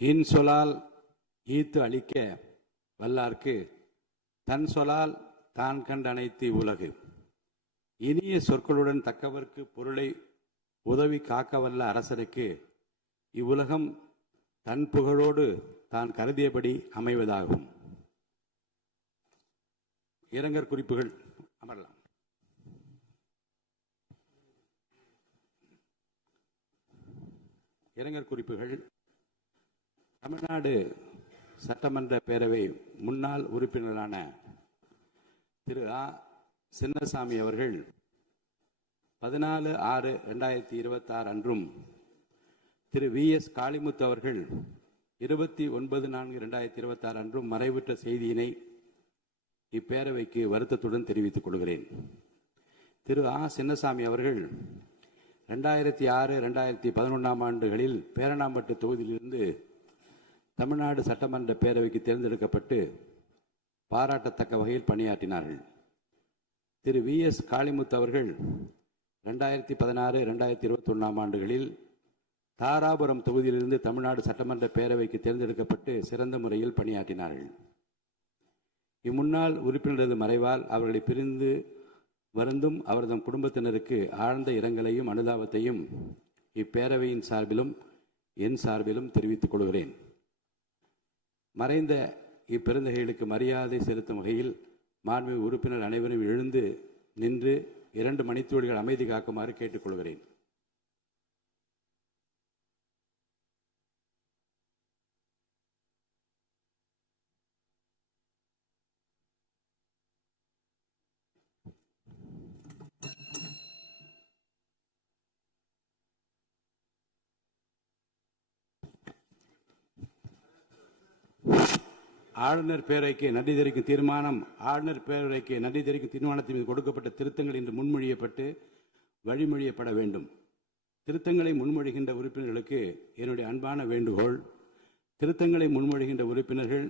இன்சொலால் ஈத்து அளிக்க வல்லார்க்கு தன் சொலால் தான் கண்டனைத்து உலகு. இனிய சொற்களுடன் தக்கவர்க்கு பொருளை உதவி காக்க வல்ல அரசருக்கு இவ்வுலகம் தன் புகழோடு தான் கருதியபடி அமைவதாகும். இரங்கற் குறிப்புகள் அமரலாம். இரங்கற் குறிப்புகள். தமிழ்நாடு சட்டமன்ற பேரவை முன்னாள் உறுப்பினரான திரு ஆ. சின்னசாமி அவர்கள் 14/6/2026 அன்றும் திரு வி.எஸ். காளிமுத்து அவர்கள் 29/4/2026 அன்றும் மறைவுற்ற செய்தியினை இப்பேரவைக்கு வருத்தத்துடன் தெரிவித்துக் கொள்கிறேன். திரு ஆ. சின்னசாமி அவர்கள் 2006-2011 ஆண்டுகளில் பேரணாம்பட்டு தொகுதியிலிருந்து தமிழ்நாடு சட்டமன்ற பேரவைக்கு தேர்ந்தெடுக்கப்பட்டு பாராட்டத்தக்க வகையில் பணியாற்றினார்கள். திரு வி.எஸ். காளிமுத்து அவர்கள் 2016-2021 ஆண்டுகளில் தாராபுரம் தொகுதியிலிருந்து தமிழ்நாடு சட்டமன்ற பேரவைக்கு தேர்ந்தெடுக்கப்பட்டு சிறந்த முறையில் பணியாற்றினார்கள். இம்முன்னாள் உறுப்பினரது மறைவால் அவர்களை பிரிந்து வருந்தும் அவரது குடும்பத்தினருக்கு ஆழ்ந்த இரங்கலையும் அனுதாபத்தையும் இப்பேரவையின் சார்பிலும் என் சார்பிலும் தெரிவித்துக் கொள்கிறேன். மறைந்த இப்பெருந்தகைகளுக்கு மரியாதை செலுத்தும் வகையில் மாண்புமிகு உறுப்பினர் அனைவரும் எழுந்து நின்று 2 மணித்துளிகள் அமைதி காக்குமாறு கேட்டுக்கொள்கிறேன். ஆளுநர் பேரவைக்கு நன்றி தெரிவிக்கும் தீர்மானம். ஆளுநர் பேரவைக்கு நன்றி தெரிவிக்கும் தீர்மானத்தின் மீது கொடுக்கப்பட்ட திருத்தங்கள் இன்று முன்மொழியப்பட்டு வழிமொழியப்பட வேண்டும். திருத்தங்களை முன்மொழிகின்ற உறுப்பினர்களுக்கு என்னுடைய அன்பான வேண்டுகோள். திருத்தங்களை முன்மொழிகின்ற உறுப்பினர்கள்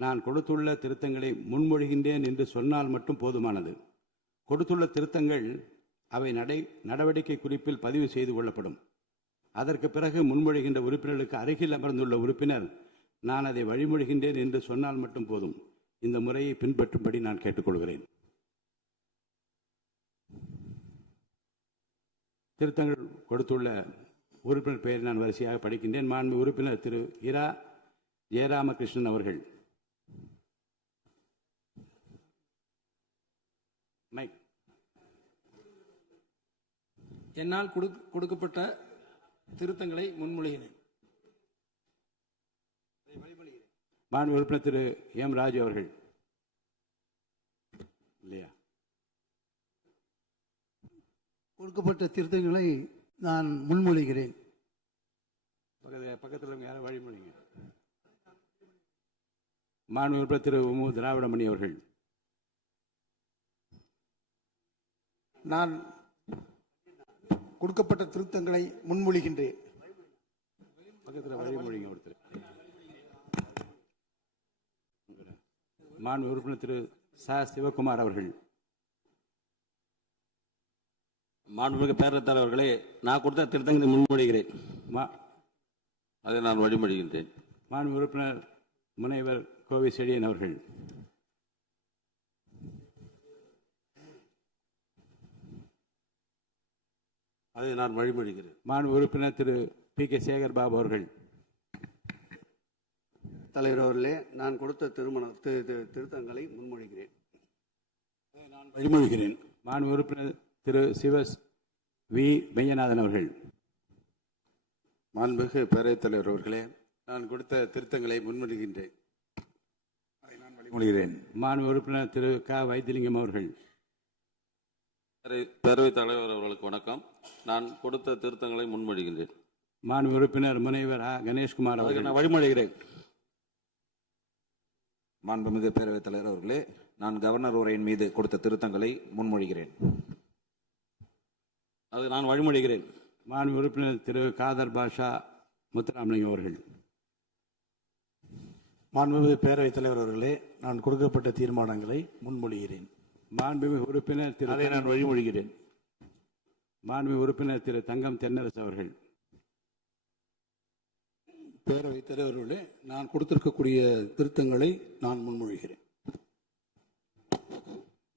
நான் கொடுத்துள்ள திருத்தங்களை முன்மொழிகின்றேன் என்று சொன்னால் மட்டும் போதுமானது. கொடுத்துள்ள திருத்தங்கள் அவை நடவடிக்கை குறிப்பில் பதிவு செய்து கொள்ளப்படும். அதற்கு பிறகு முன்மொழிகின்ற உறுப்பினர்களுக்கு அருகில் அமர்ந்துள்ள உறுப்பினர் நான் அதை வழிமொழிகின்றேன் என்று சொன்னால் மட்டும் போதும். இந்த முறையை பின்பற்றும்படி நான் கேட்டுக்கொள்கிறேன். திருத்தங்கள் கொடுத்துள்ள உறுப்பினர் பெயரை நான் வரிசையாக படிக்கின்றேன். மாண்பு உறுப்பினர் திரு இரா ஜெயராமகிருஷ்ணன் அவர்கள். என்னால் கொடுக்கப்பட்ட திருத்தங்களை முன்மொழிகிறேன். மாண்பு உறுப்பினர் திரு எம். ராஜு அவர்கள். இல்லையா? கொடுக்கப்பட்ட திருத்தங்களை நான் முன்மொழிகிறேன். பக்கத்தில் யாரும் வழிமொழிங்க. மாண்பு உறுப்பினர் திரு மு. திராவிடமணி அவர்கள். நான் கொடுக்கப்பட்ட திருத்தங்களை முன்மொழிகின்றேன். பக்கத்தில் வழிமொழிங்க ஒருத்தர். மாண்பு உறுப்பினர் திரு ச. சிவகுமார் அவர்கள். மாண்புமிகு பேரவைத் தலைவர்களே, நான் கொடுத்த திருத்தங்களை முன்மொழிகிறேன். அதை நான் வழிமொழிகின்றேன். மாண்பு உறுப்பினர் முனைவர் கோவை செழியன் அவர்கள். அதை நான் வழிமொழிகிறேன். மாண்பு உறுப்பினர் திரு பி. கே. சேகர் பாபு அவர்கள். தலைவர் அவர்களே, நான் கொடுத்த திருத்தங்களை முன்மொழிகிறேன். நான் வழிமொழிகிறேன். மாண்பு உறுப்பினர் திரு சிவஸ் வி. மெய்யநாதன் அவர்கள். மாண்புமிகு பேரவைத் தலைவர் அவர்களே, நான் கொடுத்த திருத்தங்களை முன்மொழிகின்றேன். அதை நான் வழிமொழிகிறேன். மாண்பு உறுப்பினர் திரு க. வைத்திலிங்கம் அவர்கள். பேரவைத் தலைவர் அவர்களுக்கு வணக்கம். நான் கொடுத்த திருத்தங்களை முன்மொழிகின்றேன். மாண்பு உறுப்பினர் முனைவர் ஆ. கணேஷ்குமார் அவர்கள். நான் வழிமொழிகிறேன். மாண்புமிகு பேரவைத் தலைவர் அவர்களே, நான் கவர்னர் உரையின் மீது கொடுத்த திருத்தங்களை முன்மொழிகிறேன். அதை நான் வழிமொழிகிறேன். மாண்பு உறுப்பினர் திரு காதர் பாஷா முத்துராமலிங்கம் அவர்கள். மாண்புமிகு பேரவைத் தலைவர் அவர்களே, நான் கொடுக்கப்பட்ட தீர்மானங்களை முன்மொழிகிறேன். மாண்புமிகு உறுப்பினர் திரு. அதை நான் வழிமொழிகிறேன். மாண்புமிகு உறுப்பினர் திரு தங்கம் தென்னரசு அவர்கள். பேரவைத் தலைவர்களே, நான் கொடுத்திருக்கக்கூடிய திருத்தங்களை நான் முன்மொழிகிறேன்.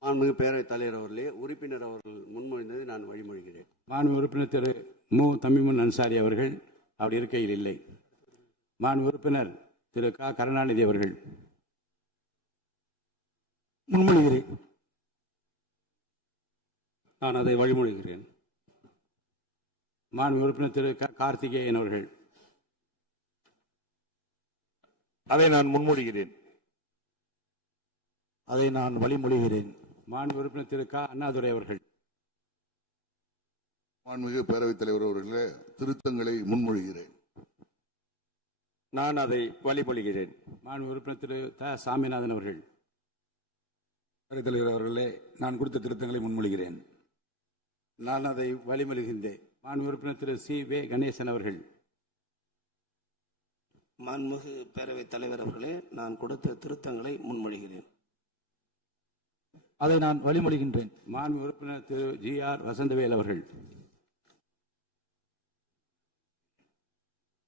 மாண்புமிகு பேரவைத் தலைவர் அவர்களே, உறுப்பினர் அவர்கள் முன்மொழிந்ததை நான் வழிமொழிகிறேன். மாண்பு உறுப்பினர் திரு மு தமிமுன் அன்சாரி அவர்கள் அவர் இருக்கையில் இல்லை. மாண்பு உறுப்பினர் திரு க கருணாநிதி அவர்கள் முன்மொழிகிறேன். நான் அதை வழிமொழிகிறேன். மாண்பு உறுப்பினர் திரு க கார்த்திகேயன் அவர்கள் அதை நான் முன்மொழிகிறேன். அதை நான் வழிமொழிகிறேன். மாண்பு உறுப்பினர் திரு க அண்ணாதுரை அவர்கள் மாண்புமிகு பேரவைத் தலைவர் அவர்களே, திருத்தங்களை முன்மொழிகிறேன். நான் அதை வழிமொழிகிறேன். மாண்பு உறுப்பினர் திரு த சாமிநாதன் அவர்கள் பேரவைத் தலைவர் அவர்களே, நான் கொடுத்த திருத்தங்களை முன்மொழிகிறேன். நான் அதை வழிமொழிகின்றேன். மாண்பு உறுப்பினர் திரு சி வே கணேசன் அவர்கள் மாண்புமிகு பேரவைத் தலைவர் அவர்களே, நான் கொடுத்த திருத்தங்களை முன்மொழிகிறேன். அதை நான் வழிமொழிகின்றேன். மாண்பு உறுப்பினர் திரு ஜி ஆர் வசந்தவேல் அவர்கள்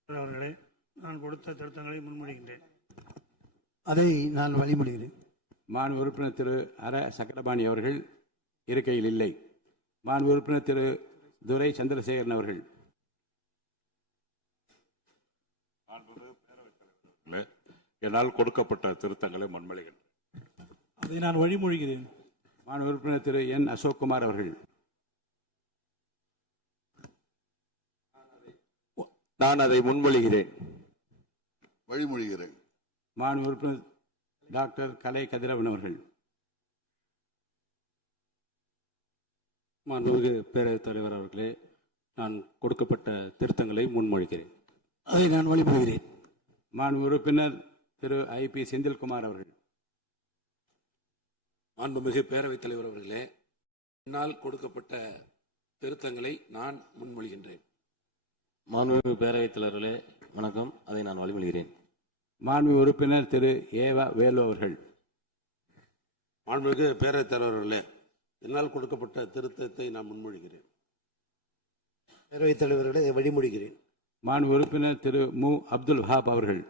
அவர்களே, நான் கொடுத்த திருத்தங்களை முன்மொழிகின்றேன். அதை நான் வழிமொழிகிறேன். மாண்பு உறுப்பினர் திரு அர சக்கரபாணி அவர்கள் இருக்கையில் இல்லை. மாண்பு உறுப்பினர் திரு துரை சந்திரசேகரன் அவர்கள் என்னால் கொடுக்கப்பட்ட திருத்தங்களை முன்மொழிகிறேன். அதை நான் வழிமொழிகிறேன். மாண்பு உறுப்பினர் திரு என் அசோக்குமார் அவர்கள் நான் அதை முன்மொழிகிறேன். வழிமொழிகிறேன். மாண்பு உறுப்பினர் டாக்டர் கலை கதிரவன் அவர்கள் மாண்புமிகு பேரவைத் தலைவர் அவர்களே, நான் கொடுக்கப்பட்ட திருத்தங்களை முன்மொழிகிறேன். அதை நான் வழிமொழிகிறேன். மாண்பு உறுப்பினர் திரு ஐ பி செந்தில்குமார் அவர்கள் மாண்புமிகு பேரவைத் தலைவர் அவர்களே, என்னால் கொடுக்கப்பட்ட திருத்தங்களை நான் முன்மொழிகின்றேன். மாண்புமிகு பேரவைத் தலைவர்களே, வணக்கம். அதை நான் வழிமொழிகிறேன். மாண்பு உறுப்பினர் திரு ஏவா வேலு அவர்கள் மாண்புமிகு பேரவைத் தலைவர்களே, என்னால் கொடுக்கப்பட்ட திருத்தத்தை நான் முன்மொழிகிறேன். பேரவைத் தலைவர்களை வழிமொழிகிறேன். மாண்பு உறுப்பினர் திரு மு அப்துல் வஹாப் அவர்கள்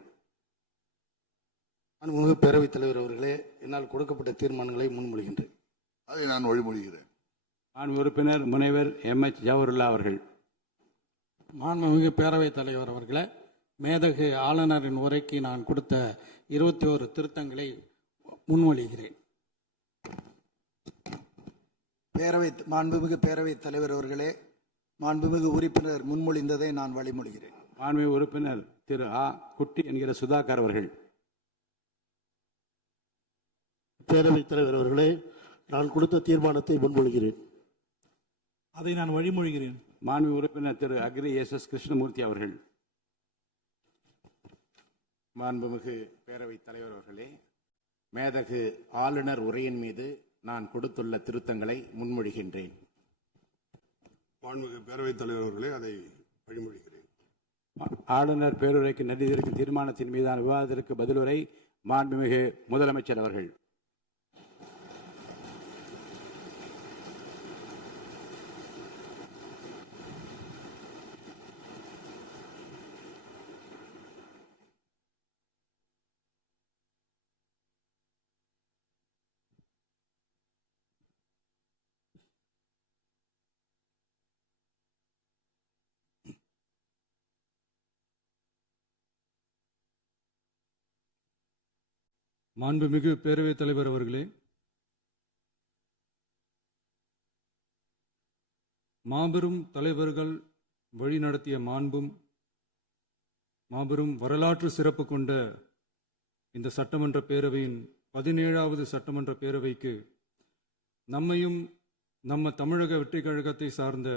மாண்புமிகு பேரவைத் தலைவர் அவர்களே, என்னால் கொடுக்கப்பட்ட தீர்மானங்களை முன்மொழிகின்றேன். அதை நான் வழிமொழிகிறேன். மாண்பு உறுப்பினர் முனைவர் எம் எச் ஜவஹர்லா அவர்கள் மாண்புமிகு பேரவைத் தலைவர் அவர்களே, மேதகு ஆளுநரின் உரைக்கு நான் கொடுத்த 21 திருத்தங்களை முன்மொழிகிறேன். மாண்புமிகு பேரவைத் தலைவர் அவர்களே, மாண்புமிகு உறுப்பினர் முன்மொழிந்ததை நான் வழிமொழிகிறேன். மாண்புமிகு உறுப்பினர் திரு ஆ குட்டி என்கிற சுதாகர் அவர்கள் பேரவைத் தலைவர் அவர்களே, நான் கொடுத்த தீர்மானத்தை முன்மொழிகிறேன். அதை நான் வழிமொழிகிறேன். மாண்பு உறுப்பினர் திரு அக்ரி எஸ் எஸ் கிருஷ்ணமூர்த்தி அவர்கள் மாண்புமிகு பேரவைத் தலைவர் அவர்களே, மேதகு ஆளுநர் உரையின் மீது நான் கொடுத்துள்ள திருத்தங்களை முன்மொழிகின்றேன். மாண்புமிகு பேரவைத் தலைவர் அவர்களே, அதை வழிமொழிகிறேன். ஆளுநர் பேருரைக்கு நன்றி தெரிவிக்கும் தீர்மானத்தின் மீதான விவாதத்திற்கு பதிலுரை மாண்புமிகு முதலமைச்சர் அவர்கள். மாண்புமிகு பேரவைத் தலைவர் அவர்களே, மாபெரும் தலைவர்கள் வழிநடத்திய மாபெரும் வரலாற்று சிறப்பு கொண்ட இந்த சட்டமன்ற பேரவையின் 17வது சட்டமன்ற பேரவைக்கு நம்மையும் நம்ம தமிழக வெற்றி கழகத்தை சார்ந்த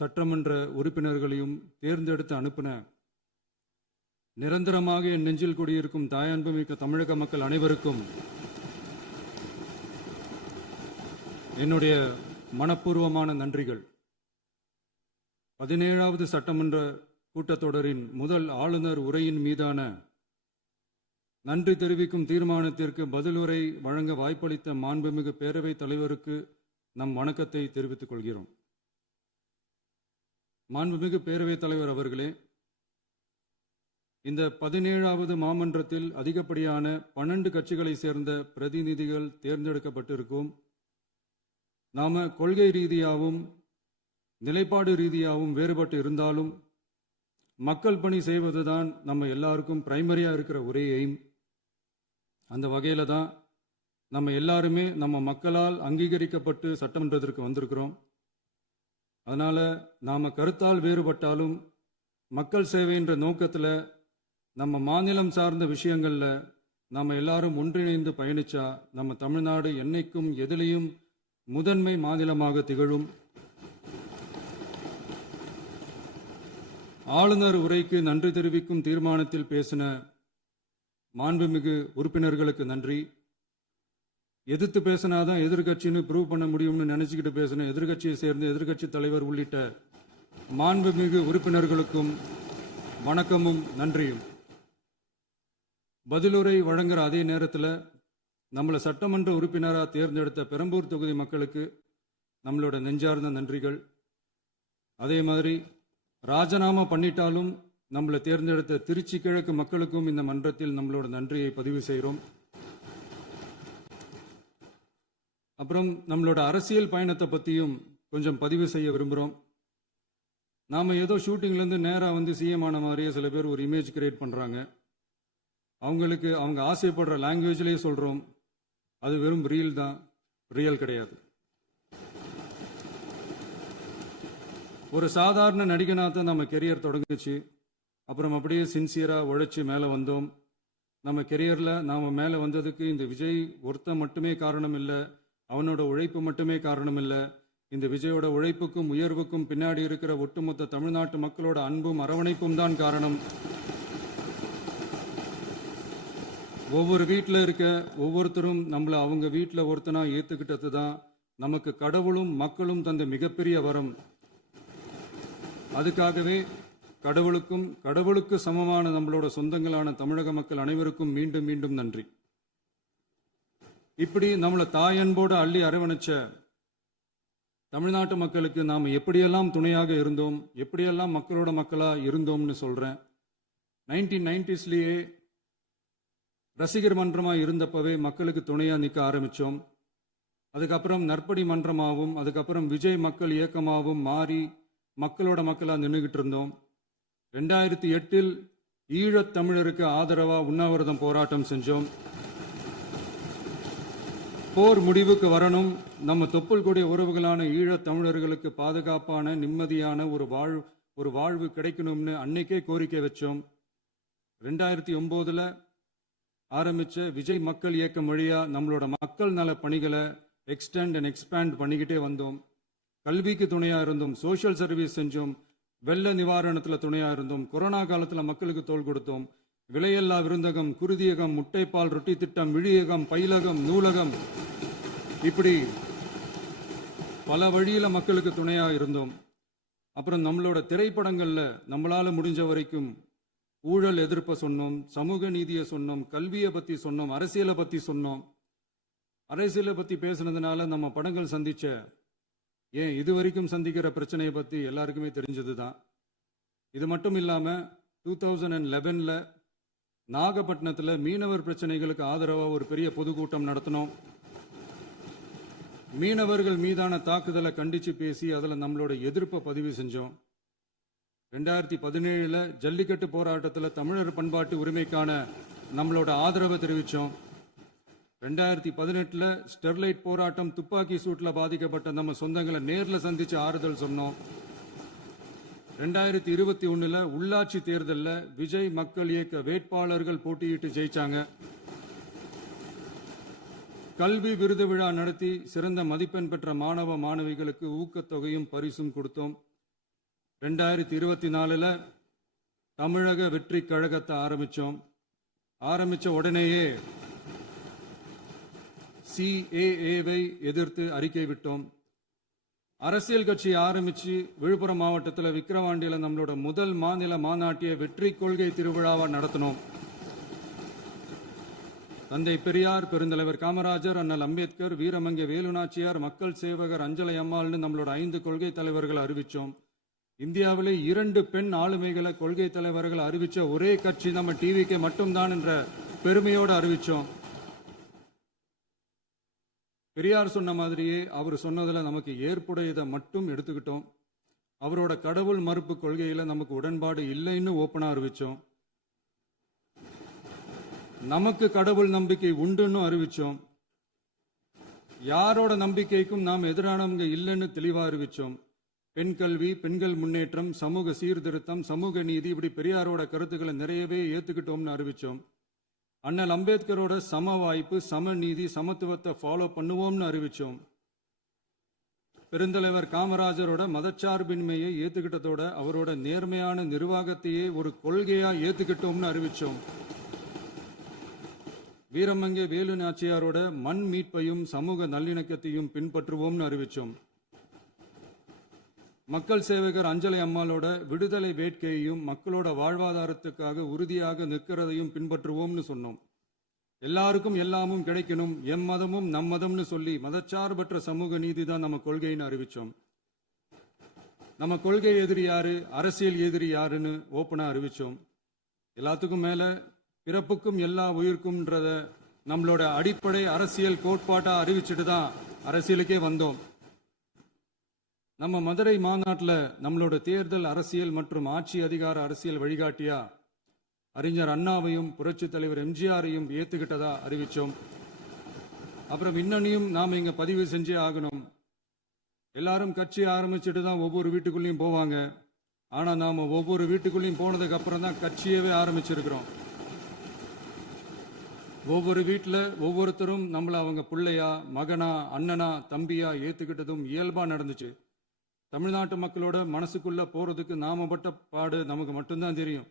சட்டமன்ற உறுப்பினர்களையும் தேர்ந்தெடுத்து அனுப்பின நிரந்தரமாக என் நெஞ்சில் குடியிருக்கும் தாயன்புமிக்க தமிழக மக்கள் அனைவருக்கும் என்னுடைய மனப்பூர்வமான நன்றிகள். 17வது சட்டமன்ற கூட்டத்தொடரின் முதல் ஆளுநர் உரையின் மீதான நன்றி தெரிவிக்கும் தீர்மானத்திற்கு பதிலுரை வழங்க வாய்ப்பளித்த மாண்புமிகு பேரவைத் தலைவருக்கு நம் வணக்கத்தை தெரிவித்துக் கொள்கிறோம். மாண்புமிகு பேரவைத் தலைவர் அவர்களே, இந்த 17வது மாமன்றத்தில் அதிகப்படியான 12 கட்சிகளை சேர்ந்த பிரதிநிதிகள் தேர்ந்தெடுக்கப்பட்டிருக்கும். நாம கொள்கை ரீதியாகவும் நிலைப்பாடு ரீதியாகவும் வேறுபட்டு இருந்தாலும் மக்கள் பணி செய்வதுதான் நம்ம எல்லாருக்கும் பிரைமரியா இருக்கிற ஒரே எய்ம். அந்த வகையில தான் நம்ம எல்லாருமே நம்ம மக்களால் அங்கீகரிக்கப்பட்டு சட்டமன்றத்திற்கு வந்திருக்கிறோம். அதனால நாம கருத்தால் வேறுபட்டாலும் மக்கள் சேவை என்ற நோக்கத்துல நம்ம மாநிலம் சார்ந்த விஷயங்கள்ல நாம எல்லாரும் ஒன்றிணைந்து பயணிச்சா நம்ம தமிழ்நாடு என்னைக்கும் எதிலையும் முதன்மை மாநிலமாக திகழும். ஆளுநர் உரைக்கு நன்றி தெரிவிக்கும் தீர்மானத்தில் பேசின மாண்புமிகு உறுப்பினர்களுக்கு நன்றி. எதிர்த்து பேசினாதான் எதிர்கட்சின்னு ப்ரூவ் பண்ண முடியும்னு நினைச்சுக்கிட்டு பேசின எதிர்கட்சியை சேர்ந்த எதிர்கட்சி தலைவர் உள்ளிட்ட மாண்புமிகு உறுப்பினர்களுக்கும் வணக்கமும் நன்றியும். பதிலுரை வழங்குற அதே நேரத்தில் நம்மளை சட்டமன்ற உறுப்பினராக தேர்ந்தெடுத்த பெரம்பூர் தொகுதி மக்களுக்கு நம்மளோட நெஞ்சார்ந்த நன்றிகள். அதே மாதிரி ராஜினாமா பண்ணிட்டாலும் நம்மளை தேர்ந்தெடுத்த திருச்சி கிழக்கு மக்களுக்கும் இந்த மன்றத்தில் நம்மளோட நன்றியை பதிவு செய்கிறோம். அப்புறம் நம்மளோட அரசியல் பயணத்தை பற்றியும் கொஞ்சம் பதிவு செய்ய விரும்புகிறோம். நாம் ஏதோ ஷூட்டிங்லேருந்து நேராக வந்து சிஎம் ஆன மாதிரியே சில பேர் ஒரு இமேஜ் கிரியேட் பண்ணுறாங்க. அவங்களுக்கு அவங்க ஆசைப்படுற லாங்குவேஜ்லேயே சொல்கிறோம், அது வெறும் ரீல் தான், ரியல் கிடையாது. ஒரு சாதாரண நடிகனாக தான் நம்ம கெரியர் தொடங்குச்சு. அப்புறம் அப்படியே சின்சியராக உழைச்சி மேலே வந்தோம். நம்ம கெரியரில் நாம் மேலே வந்ததுக்கு இந்த விஜய் ஒருத்தன் மட்டுமே காரணம் இல்லை, அவனோட உழைப்பு மட்டுமே காரணம் இல்லை. இந்த விஜயோட உழைப்புக்கும் உயர்வுக்கும் பின்னாடி இருக்கிற ஒட்டுமொத்த தமிழ்நாட்டு மக்களோட அன்பும் அரவணைப்பும் தான் காரணம். ஒவ்வொரு வீட்டில் இருக்க ஒவ்வொருத்தரும் நம்மளை அவங்க வீட்டில் ஒருத்தனா ஏற்றுக்கிட்டது தான் நமக்கு கடவுளும் மக்களும் தந்த மிகப்பெரிய வரம். அதுக்காகவே கடவுளுக்கு சமமான நம்மளோட சொந்தங்களான தமிழக மக்கள் அனைவருக்கும் மீண்டும் மீண்டும் நன்றி. இப்படி நம்மளை தாயன்போடு அள்ளி அரவணைச்ச தமிழ்நாட்டு மக்களுக்கு நாம் எப்படியெல்லாம் துணையாக இருந்தோம், எப்படியெல்லாம் மக்களோட மக்களாக இருந்தோம்னு சொல்கிறேன். 1990ஸ்லேயே ரசிகர் மன்றமாக இருந்தப்பவே மக்களுக்கு துணையாக நிற்க ஆரம்பித்தோம். அதுக்கப்புறம் நற்படி மன்றமாகவும் அதுக்கப்புறம் விஜய் மக்கள் இயக்கமாகவும் மாறி மக்களோட மக்களாக நின்றுகிட்டு இருந்தோம். 2008 ஈழத் தமிழருக்கு ஆதரவாக உண்ணாவிரதம் போராட்டம் செஞ்சோம். போர் முடிவுக்கு வரணும், நம்ம தொப்புள் கொடிய உறவுகளான ஈழத் தமிழர்களுக்கு பாதுகாப்பான நிம்மதியான ஒரு வாழ்வு கிடைக்கணும்னு அன்னைக்கே கோரிக்கை வச்சோம். 2009 ஆரம்பிச்ச விஜய் மக்கள் இயக்கம் வழியா நம்மளோட மக்கள் நல பணிகளை எக்ஸ்டெண்ட் அண்ட் எக்ஸ்பேண்ட் பண்ணிக்கிட்டே வந்தோம். கல்விக்கு துணையா இருந்தோம், சோஷியல் சர்வீஸ் செஞ்சோம், வெள்ள நிவாரணத்தில் துணையா இருந்தோம், கொரோனா காலத்தில் மக்களுக்கு தோள் கொடுத்தோம். விலையில்லா விருந்தகம், குருதியகம், முட்டைப்பால் ரொட்டி திட்டம், விழியகம், பயிலகம், நூலகம், இப்படி பல வழியில மக்களுக்கு துணையா இருந்தோம். அப்புறம் நம்மளோட திரைப்படங்கள்ல நம்மளால முடிஞ்ச வரைக்கும் ஊழல் எதிர்ப்பை சொன்னோம், சமூக நீதியை சொன்னோம், கல்வியை பத்தி சொன்னோம், அரசியலை பத்தி சொன்னோம். அரசியலை பத்தி பேசுனதுனால நம்ம படங்கள் சந்திச்ச இது வரைக்கும் சந்திக்கிற பிரச்சனையை பத்தி எல்லாருக்குமே தெரிஞ்சது தான். இது மட்டும் இல்லாம 2011 நாகப்பட்டினத்தில் மீனவர் பிரச்சனைகளுக்கு ஆதரவாக ஒரு பெரிய பொதுக்கூட்டம் நடத்தினோம். மீனவர்கள் மீதான தாக்குதலை கண்டிச்சு பேசி அதில் நம்மளோட எதிர்ப்பை பதிவு செஞ்சோம். 2017 ஜல்லிக்கட்டு போராட்டத்தில் தமிழர் பண்பாட்டு உரிமைக்கான நம்மளோட ஆதரவை தெரிவித்தோம். 2018 ஸ்டெர்லைட் போராட்டம், துப்பாக்கி சூட்டில் பாதிக்கப்பட்ட நம்ம சொந்தங்களை நேரில் சந்திச்சு ஆறுதல் சொன்னோம். 2021 உள்ளாட்சி தேர்தலில் விஜய் மக்கள் இயக்க வேட்பாளர்கள் போட்டியிட்டு ஜெயிச்சாங்க. கல்வி விருது விழா நடத்தி சிறந்த மதிப்பெண் பெற்ற மாணவ மாணவிகளுக்கு ஊக்கத்தொகையும் பரிசும் கொடுத்தோம். 2024 தமிழக வெற்றி கழகத்தை ஆரம்பிச்ச உடனேயே CAA-வை எதிர்த்து அறிக்கை விட்டோம். அரசியல் கட்சி ஆரம்பிச்சு விழுப்புரம் மாவட்டத்தில் விக்கிரவாண்டியில் நம்மளோட முதல் மாநில மாநாட்டிய வெற்றி கொள்கை திருவிழாவை நடத்தினோம். தந்தை பெரியார், பெருந்தலைவர் காமராஜர், அண்ணல் அம்பேத்கர், வீரமங்கை வேலுநாச்சியார், மக்கள் சேவகர் அஞ்சலை அம்மாள்னு நம்மளோட 5 கொள்கை தலைவர்கள் அறிவிச்சோம். இந்தியாவிலே 2 பெண் ஆளுமைகளை கொள்கை தலைவர்கள் அறிவிச்ச ஒரே கட்சி நம்ம டிவிக்கு மட்டும்தான் என்ற பெருமையோடு அறிவிச்சோம். பெரியார் சொன்ன மாதிரியே அவர் சொன்னதுல நமக்கு ஏற்புடையதை மட்டும் எடுத்துக்கிட்டோம். அவரோட கடவுள் மறுப்பு கொள்கையில நமக்கு உடன்பாடு இல்லைன்னு ஓப்பனா அறிவிச்சோம். நமக்கு கடவுள் நம்பிக்கை உண்டுன்னு அறிவிச்சோம். யாரோட நம்பிக்கைக்கும் நாம் எதிரானவங்க இல்லைன்னு தெளிவா அறிவிச்சோம். பெண் கல்வி, பெண்கள் முன்னேற்றம், சமூக சீர்திருத்தம், சமூக நீதி, இப்படி பெரியாரோட கருத்துக்களை நிறையவே ஏத்துக்கிட்டோம்னு அறிவிச்சோம். அண்ணல் அம்பேத்கரோட சம வாய்ப்பு, சமநீதி, சமத்துவத்தை ஃபாலோ பண்ணுவோம்னு அறிவிச்சோம். பெருந்தலைவர் காமராஜரோட மதச்சார்பின்மையை ஏத்துக்கிட்டதோட அவரோட நேர்மையான நிர்வாகத்தையே ஒரு கொள்கையா ஏத்துக்கிட்டோம்னு அறிவிச்சோம். வீரமங்கை வேலு நாச்சியாரோட மண் மீட்பையும் சமூக நல்லிணக்கத்தையும் பின்பற்றுவோம்னு அறிவிச்சோம். மக்கள் சேவகர் அஞ்சலை அம்மாளோட விடுதலை வேட்கையையும் மக்களோட வாழ்வாதாரத்துக்காக உறுதியாக நிற்கிறதையும் பின்பற்றுவோம்னு சொன்னோம். எல்லாருக்கும் எல்லாமும் கிடைக்கணும், எம் மதமும் நம் மதம்னு சொல்லி மதச்சார்பற்ற சமூக நீதி தான் நம்ம கொள்கைன்னு அறிவிச்சோம். நம்ம கொள்கை எதிரி யாரு, அரசியல் எதிரி யாருன்னு ஓப்பனா அறிவிச்சோம். எல்லாத்துக்கும் மேல பிறப்புக்கும் எல்லா உயிருக்கும்ன்றத நம்மளோட அடிப்படை அரசியல் கோட்பாட்டா அறிவிச்சுட்டு தான் அரசியலுக்கே வந்தோம். நம்ம மதுரை மாநாட்டில் நம்மளோட தேர்தல் அரசியல் மற்றும் ஆட்சி அதிகார அரசியல் வழிகாட்டியா அறிஞர் அண்ணாவையும் புரட்சி தலைவர் எம்ஜிஆரையும் ஏத்துக்கிட்டதா அறிவிச்சோம். அப்புறம் இன்னனையும் நாம இங்க பதிவு செஞ்சே ஆகணும். எல்லாரும் கட்சி ஆரம்பிச்சுட்டு தான் ஒவ்வொரு வீட்டுக்குள்ளேயும் போவாங்க. ஆனா நாம ஒவ்வொரு வீட்டுக்குள்ளேயும் போனதுக்கு அப்புறம் தான் கட்சியவே ஆரம்பிச்சிருக்கிறோம். ஒவ்வொரு வீட்டில் ஒவ்வொருத்தரும் நம்மள அவங்க பிள்ளையா, மகனா, அண்ணனா, தம்பியா ஏத்துக்கிட்டதும் இயல்பா நடந்துச்சு. தமிழ்நாட்டு மக்களோட மனசுக்குள்ள போறதுக்கு நாம பட்ட பாடு நமக்கு மட்டும்தான் தெரியும்.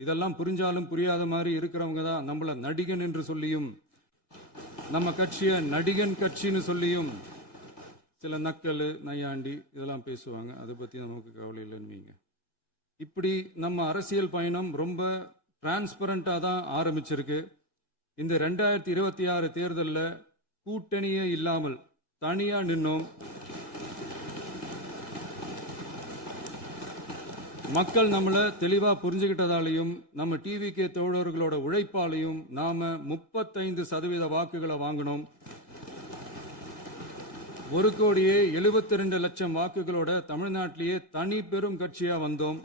இதெல்லாம் புரிஞ்சாலும் புரியாத மாதிரி இருக்கிறவங்க தான் நம்மள நடிகன் என்று சொல்லியும் நம்ம கட்சிய நடிகன் கட்சின்னு சொல்லியும் சில நக்கல் நையாண்டி இதெல்லாம் பேசுவாங்க. அதை பத்தி நமக்கு கவலை இல்லைன்னு. இப்படி நம்ம அரசியல் பயணம் ரொம்ப டிரான்ஸ்பரண்டா தான் ஆரம்பிச்சிருக்கு. இந்த 2026 தேர்தலில் கூட்டணியே இல்லாமல் தனியா நின்னோம். மக்கள் நம்மளை தெளிவா புரிஞ்சுக்கிட்டதாலையும் நம்ம டிவிகே தோழர்களோட உழைப்பாலையும் நாம 35% வாக்குகளை வாங்கினோம். 1,72,00,000 வாக்குகளோட தமிழ்நாட்டிலேயே தனி பெரும் கட்சியா வந்தோம்.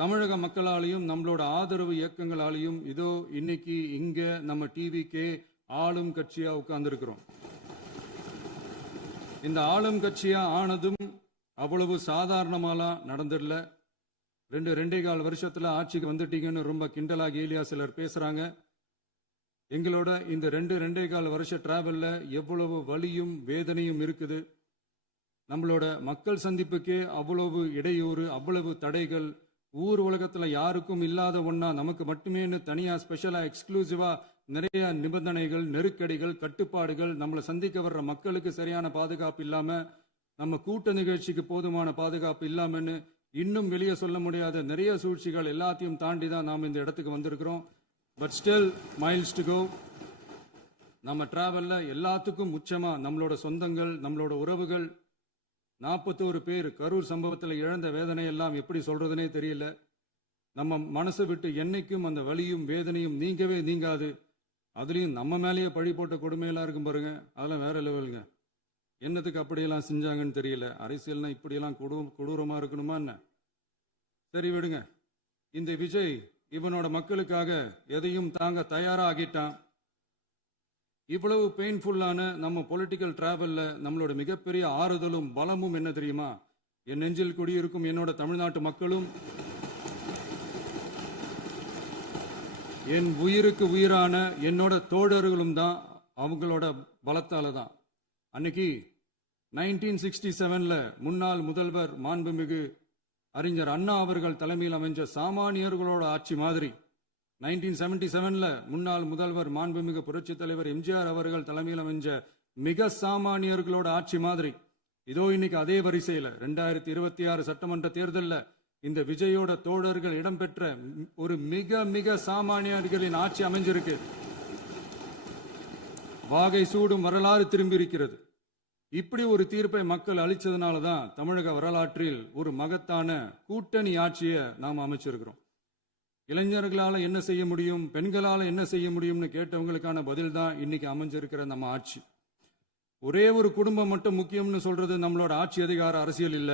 தமிழக மக்களாலையும் நம்மளோட ஆதரவு இயக்கங்களாலையும் இதோ இன்னைக்கு இங்க நம்ம டிவிகே ஆளும் கட்சியா உட்கார்ந்துருக்கிறோம். இந்த ஆளும் கட்சியா ஆனதும் அவ்வளவு சாதாரணமாலாம் நடந்துடல. 2.25 வருஷத்துல ஆட்சிக்கு வந்துட்டீங்கன்னு ரொம்ப கிண்டலா கேலியா சிலர் பேசுறாங்க. எங்களோட இந்த 2.25 வருஷ டிராவல்ல எவ்வளவு வலியும் வேதனையும் இருக்குது. நம்மளோட மக்கள் சந்திப்புக்கே அவ்வளவு இடையூறு, அவ்வளவு தடைகள், ஊர் உலகத்துல யாருக்கும் இல்லாத ஒன்னா நமக்கு மட்டுமேன்னு தனியா ஸ்பெஷலா எக்ஸ்க்ளூசிவா நிறைய நிபந்தனைகள், நெருக்கடிகள், கட்டுப்பாடுகள், நம்மளை சந்திக்க வர்ற மக்களுக்கு சரியான பாதுகாப்பு இல்லாம, நம்ம கூட்ட நிகழ்ச்சிக்கு போதுமான பாதுகாப்பு இல்லாமன்னு இன்னும் வெளியே சொல்ல முடியாத நிறைய சூழ்ச்சிகள் எல்லாத்தையும் தாண்டி தான் நாம் இந்த இடத்துக்கு வந்திருக்கிறோம். But still miles to go. நம்ம டிராவல்ல எல்லாத்துக்கும் உச்சமா நம்மளோட சொந்தங்கள், நம்மளோட உறவுகள், 41 பேர் கரூர் சம்பவத்தில் இழந்த வேதனை எல்லாம் எப்படி சொல்றதுனே தெரியல. நம்ம மனசை விட்டு என்னைக்கும் அந்த வலியும் வேதனையும் நீங்கவே நீங்காது. அதுலயும் நம்ம மேலேயே பழி போட்ட கொடுமையெல்லாம் இருக்கும் பாருங்க, அதெல்லாம் வேற லெவலுங்க. என்னத்துக்கு அப்படியெல்லாம் செஞ்சாங்கன்னு தெரியல. அரசியல்னா இப்படியெல்லாம் கொடூரமா இருக்கணுமா என்ன? சரி விடுங்க. இந்த விஜய் இவனோட மக்களுக்காக எதையும் தாங்க தயாரா ஆகிட்டான். இவ்வளவு பெயின்ஃபுல்லான நம்ம பொலிட்டிக்கல் டிராவல்ல நம்மளோட மிகப்பெரிய ஆறுதலும் பலமும் என்ன தெரியுமா? என் நெஞ்சில் குடியிருக்கும் என்னோட தமிழ்நாட்டு மக்களும், என் உயிருக்கு உயிரான என்னோட தோழர்களும் தான். அவங்களோட பலத்தால தான். அன்னைக்கு 1967 முன்னாள் முதல்வர் மாண்புமிகு அறிஞர் அண்ணா அவர்கள் தலைமையில் அமைஞ்ச சாமானியர்களோட ஆட்சி மாதிரி, 1977 முன்னாள் முதல்வர் மாண்புமிகு புரட்சி தலைவர் எம்ஜிஆர் அவர்கள் தலைமையில் அமைஞ்ச மிக சாமானியர்களோட ஆட்சி மாதிரி, இதோ இன்னைக்கு அதே வரிசையில 2026 சட்டமன்ற தேர்தலில் இந்த விஜயோட தோழர்கள் இடம்பெற்ற ஒரு மிக மிக சாமானியர்களின் ஆட்சி அமைஞ்சிருக்கு. வாகை சூடும் வரலாறு திரும்பி இருக்கிறது. இப்படி ஒரு தீர்ப்பை மக்கள் அளிச்சதுனால தான் தமிழக வரலாற்றில் ஒரு மகத்தான கூட்டணி ஆட்சியை நாம் அமைச்சிருக்கிறோம். இளைஞர்களால என்ன செய்ய முடியும், பெண்களால என்ன செய்ய முடியும்னு கேட்டவங்களுக்கான பதில் தான் இன்னைக்கு அமைஞ்சிருக்கிற நம்ம ஆட்சி. ஒரே ஒரு குடும்பம் மட்டும் முக்கியம்னு சொல்றது நம்மளோட ஆட்சி அதிகார அரசியல் இல்ல.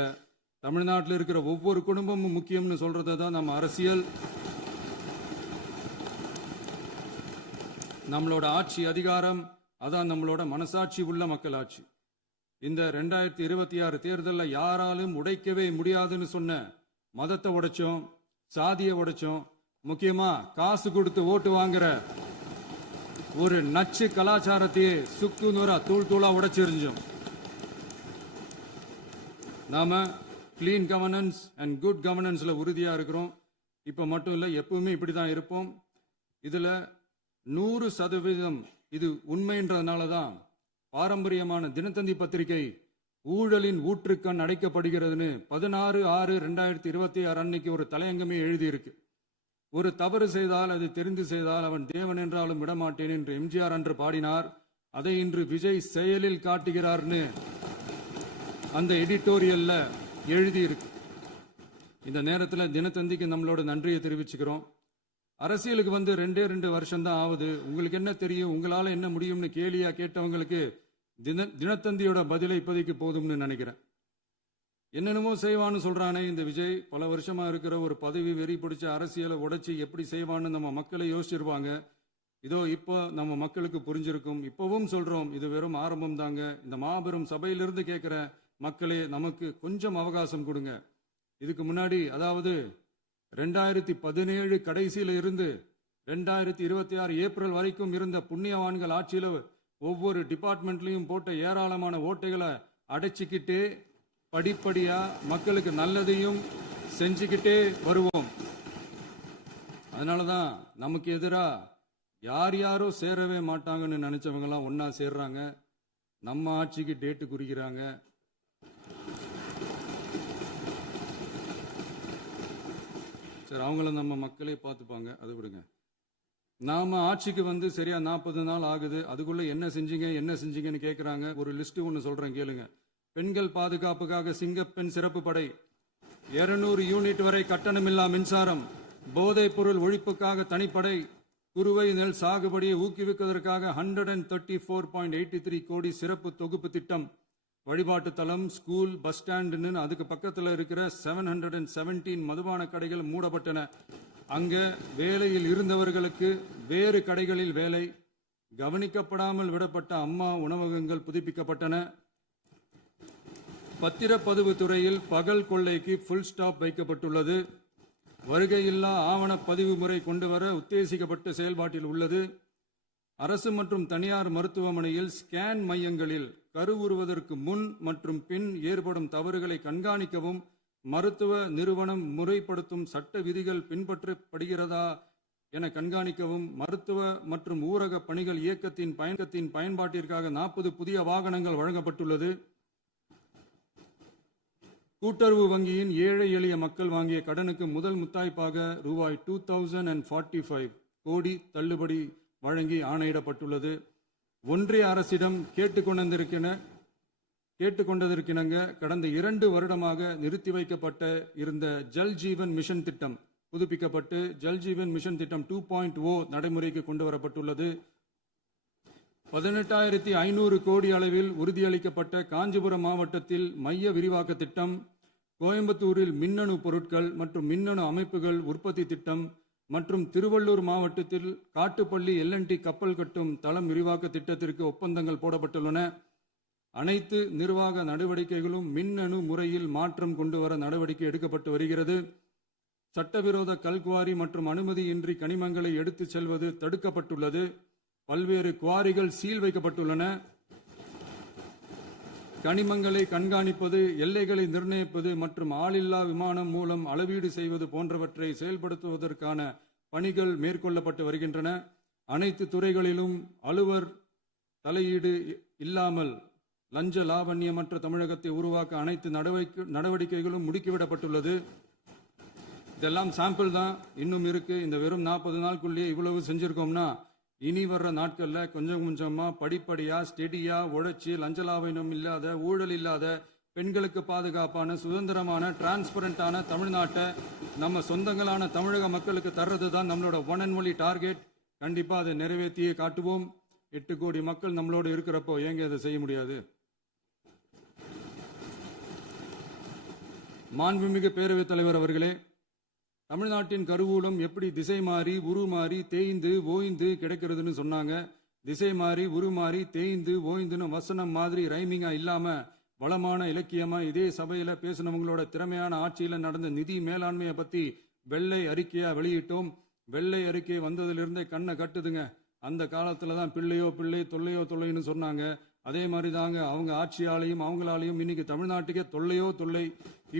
தமிழ்நாட்டில் இருக்கிற ஒவ்வொரு குடும்பமும் முக்கியம்னு சொல்றது தான் நம்ம அரசியல். நம்மளோட ஆட்சி அதிகாரம் அதான் நம்மளோட மனசாட்சி உள்ள மக்களாட்சி. இந்த 2026 தேர்தலில் யாராலும் உடைக்கவே முடியாதுன்னு சொன்ன மதத்தை உடைச்சோம், சாதியை உடைச்சோம், முக்கியமா காசு கொடுத்து ஓட்டு வாங்குற ஒரு நச்சு கலாச்சாரத்தையே சுக்கு நூறா தூள் தூளா உடைச்சிருந்தோம். நாம கிளீன் கவர்னன்ஸ் அண்ட் குட் கவர்னன்ஸ்ல உறுதியா இருக்கிறோம். இப்ப மட்டும் இல்ல, எப்பவுமே இப்படிதான் இருப்போம். இதுல 100% இது உண்மைன்றதுனால தான் பாரம்பரியமான தினத்தந்தி பத்திரிகை ஊழலின் ஊற்றுக்கண் அடைக்கப்படுகிறதுன்னு 16/6/2026 அன்னைக்கு ஒரு தலையங்கமே எழுதியிருக்கு. ஒரு தவறு செய்தால் அது தெரிந்து செய்தால் அவன் தேவன் என்றாலும் விடமாட்டேன் என்று எம்ஜிஆர் அன்று பாடினார். அதை இன்று விஜய் செயலில் காட்டுகிறார்னு அந்த எடிட்டோரியல்ல எழுதியிருக்கு. இந்த நேரத்தில் தினத்தந்திக்கு நம்மளோட நன்றியை தெரிவிச்சுக்கிறோம். அரசியலுக்கு வந்து 2 வருஷம் தான் ஆகுது. உங்களுக்கு என்ன தெரியும், உங்களால என்ன முடியும்னு கேலியா கேட்டவங்களுக்கு தினத்தந்தியோட பதிலை இப்போதைக்கு போதும்னு நினைக்கிறேன். என்னென்னமோ செய்வான்னு சொல்றானே இந்த விஜய், பல வருஷமா இருக்கிற ஒரு பதவி வெறி பிடிச்ச அரசியலை உடைச்சி எப்படி செய்வான்னு நம்ம மக்களை யோசிச்சிருவாங்க. இதோ இப்போ நம்ம மக்களுக்கு புரிஞ்சிருக்கும். இப்பவும் சொல்றோம், இது வெறும் ஆரம்பம் தாங்க. இந்த மாபெரும் சபையிலிருந்து கேட்கிற மக்களே, நமக்கு கொஞ்சம் அவகாசம் கொடுங்க. இதுக்கு முன்னாடி, அதாவது 2017 கடைசியில இருந்து 2026 ஏப்ரல் வரைக்கும் இருந்த புண்ணியவான்கள் ஆட்சியில ஒவ்வொரு டிபார்ட்மெண்ட்லயும் போட்ட ஏராளமான ஓட்டைகளை அடைச்சிக்கிட்டே படிப்படியா மக்களுக்கு நல்லதையும் செஞ்சுக்கிட்டே வருவோம். அதனாலதான் நமக்கு எதிரா யாரோ சேரவே மாட்டாங்கன்னு நினைச்சவங்க எல்லாம் ஒன்னா சேர்றாங்க. நம்ம ஆட்சிக்கு டேட்டு குறிக்கிறாங்க. சரி, அவங்கள நம்ம மக்களே பார்த்துப்பாங்க, அது விடுங்க. நாம ஆட்சிக்கு வந்து சரியா 40 நாள் ஆகுது. அதுக்குள்ள என்ன செஞ்சீங்கன்னு கேட்கிறாங்க. ஒரு லிஸ்ட் ஒன்று சொல்றேன் கேளுங்க. பெண்கள் பாதுகாப்புக்காக சிங்கப்பெண் சிறப்பு படை, 200 யூனிட் வரை கட்டணமில்லா மின்சாரம், போதைப் பொருள் ஒழிப்புக்காக தனிப்படை, குறுவை நெல் சாகுபடியை ஊக்குவிப்பதற்காக 134.83 கோடி சிறப்பு தொகுப்பு திட்டம், வழிபாட்டு தலம், ஸ்கூல், பஸ் ஸ்டாண்டுன்னு அதுக்கு பக்கத்தில் இருக்கிற 717 மதுபான கடைகள் மூடப்பட்டன. அங்க வேலையில் இருந்தவர்களுக்கு வேறு கடைகளில் வேலை, கவனிக்கப்படாமல் விடப்பட்ட அம்மா உணவகங்கள் புதுப்பிக்கப்பட்டன. பத்திரப்பதிவு துறையில் பகல் கொள்ளைக்கு ஃபுல் ஸ்டாப் வைக்கப்பட்டுள்ளது. வருகையில்லா ஆவணப்பதிவு முறை கொண்டுவர உத்தேசிக்கப்பட்ட செயல்பாட்டில் உள்ளது. அரசு மற்றும் தனியார் மருத்துவமனையில் ஸ்கேன் மையங்களில் கருவுறுவதற்கு முன் மற்றும் பின் ஏற்படும் தவறுகளை கண்காணிக்கவும், மருத்துவ நிறுவனம் முறைப்படுத்தும் சட்ட விதிகள் பின்பற்றப்படுகிறதா என கண்காணிக்கவும், மருத்துவ மற்றும் ஊரக பணிகள் இயக்கத்தின் பயன்பாட்டிற்காக 40 புதிய வாகனங்கள் வழங்கப்பட்டுள்ளது. கூட்டுறவு வங்கியின் ஏழை எளிய மக்கள் வாங்கிய கடனுக்கு முதல் முத்தாய்ப்பாக ரூபாய் 2045 கோடி தள்ளுபடி வழங்கி ஆணையிடப்பட்டுள்ளது. ஒன்றிய அரசிடம் கேட்டுக்கொண்டதற்கிணங்க கடந்த 2 வருடமாக நிறுத்தி வைக்கப்பட்ட இருந்த ஜல் ஜீவன் மிஷன் திட்டம் புதுப்பிக்கப்பட்டு ஜல் ஜீவன் மிஷன் திட்டம் 2.0 நடைமுறைக்கு கொண்டு வரப்பட்டுள்ளது. 18,500 கோடி அளவில் உறுதியளிக்கப்பட்ட காஞ்சிபுரம் மாவட்டத்தில் மைய விரிவாக்க திட்டம், கோயம்புத்தூரில் மின்னணு பொருட்கள் மற்றும் மின்னணு அமைப்புகள் உற்பத்தி திட்டம் மற்றும் திருவள்ளூர் மாவட்டத்தில் காட்டுப்பள்ளி LNT கப்பல் கட்டும் தளம் விரிவாக்க திட்டத்திற்கு ஒப்பந்தங்கள் போடப்பட்டுள்ளன. அனைத்து நிர்வாக நடவடிக்கைகளும் மின்னணு முறையில் மாற்றம் கொண்டு வர நடவடிக்கை எடுக்கப்பட்டு வருகிறது. சட்டவிரோத கல்குவாரி மற்றும் அனுமதியின்றி கனிமங்களை எடுத்துச் செல்வது தடுக்கப்பட்டுள்ளது. பல்வேறு குவாரிகள் சீல் வைக்கப்பட்டுள்ளன. கனிமங்களை கண்காணிப்பது, எல்லைகளை நிர்ணயிப்பது மற்றும் ஆளில்லா விமானம் மூலம் அளவீடு செய்வது போன்றவற்றை செயல்படுத்துவதற்கான பணிகள் மேற்கொள்ளப்பட்டு வருகின்றன. அனைத்து துறைகளிலும் அலுவலர் தலையீடு இல்லாமல் லஞ்ச லாவண்யமற்ற தமிழகத்தை உருவாக்க அனைத்து நடவடிக்கைகளும் முடுக்கிவிடப்பட்டுள்ளது. இதெல்லாம் சாம்பிள் தான், இன்னும் இருக்கு. இந்த வெறும் 40 நாளுக்குள்ளேயே இவ்வளவு செஞ்சிருக்கோம்னா இனி வர்ற நாட்கள்ல கொஞ்சம் கொஞ்சமா படிப்படியா ஸ்டெடியா உழைச்சி லஞ்சலாவணம் இல்லாத ஊழல் இல்லாத பெண்களுக்கு பாதுகாப்பான சுதந்திரமான டிரான்ஸ்பரண்டான தமிழ்நாட்டை நம்ம சொந்தங்களான தமிழக மக்களுக்கு தர்றது தான் நம்மளோட ஒன் அண்ட் ஒன்லி டார்கெட். கண்டிப்பா அதை நிறைவேற்றியே காட்டுவோம். 8 கோடி மக்கள் நம்மளோட இருக்கிறப்போ ஏங்க அதை செய்ய முடியாது? மாண்புமிகு பேரவைத் தலைவர் அவர்களே, தமிழ்நாட்டின் கருவூலம் எப்படி திசை மாறி உருமாறி தேய்ந்து ஓய்ந்து கிடக்கிறதுன்னு சொன்னாங்க. திசை மாறி உருமாறி தேய்ந்து ஓய்ந்துன்னு வசனம் மாதிரி ரைமிங்கா இல்லாம வளமான இலக்கியமா இதே சபையில பேசினவங்களோட திறமையான ஆட்சியில நடந்த நிதி மேலாண்மையை பத்தி வெள்ளை அறிக்கையா வெளியிட்டோம். வெள்ளை அறிக்கை வந்ததிலிருந்தே கண்ணை கட்டுதுங்க. அந்த காலத்துல தான் பிள்ளையோ பிள்ளை தொல்லையோ தொல்லைன்னு சொன்னாங்க. அதே மாதிரி தாங்க அவங்க ஆட்சியாலையும் அவங்களாலையும் இன்னைக்கு தமிழ்நாட்டுக்கே தொல்லையோ தொல்லை.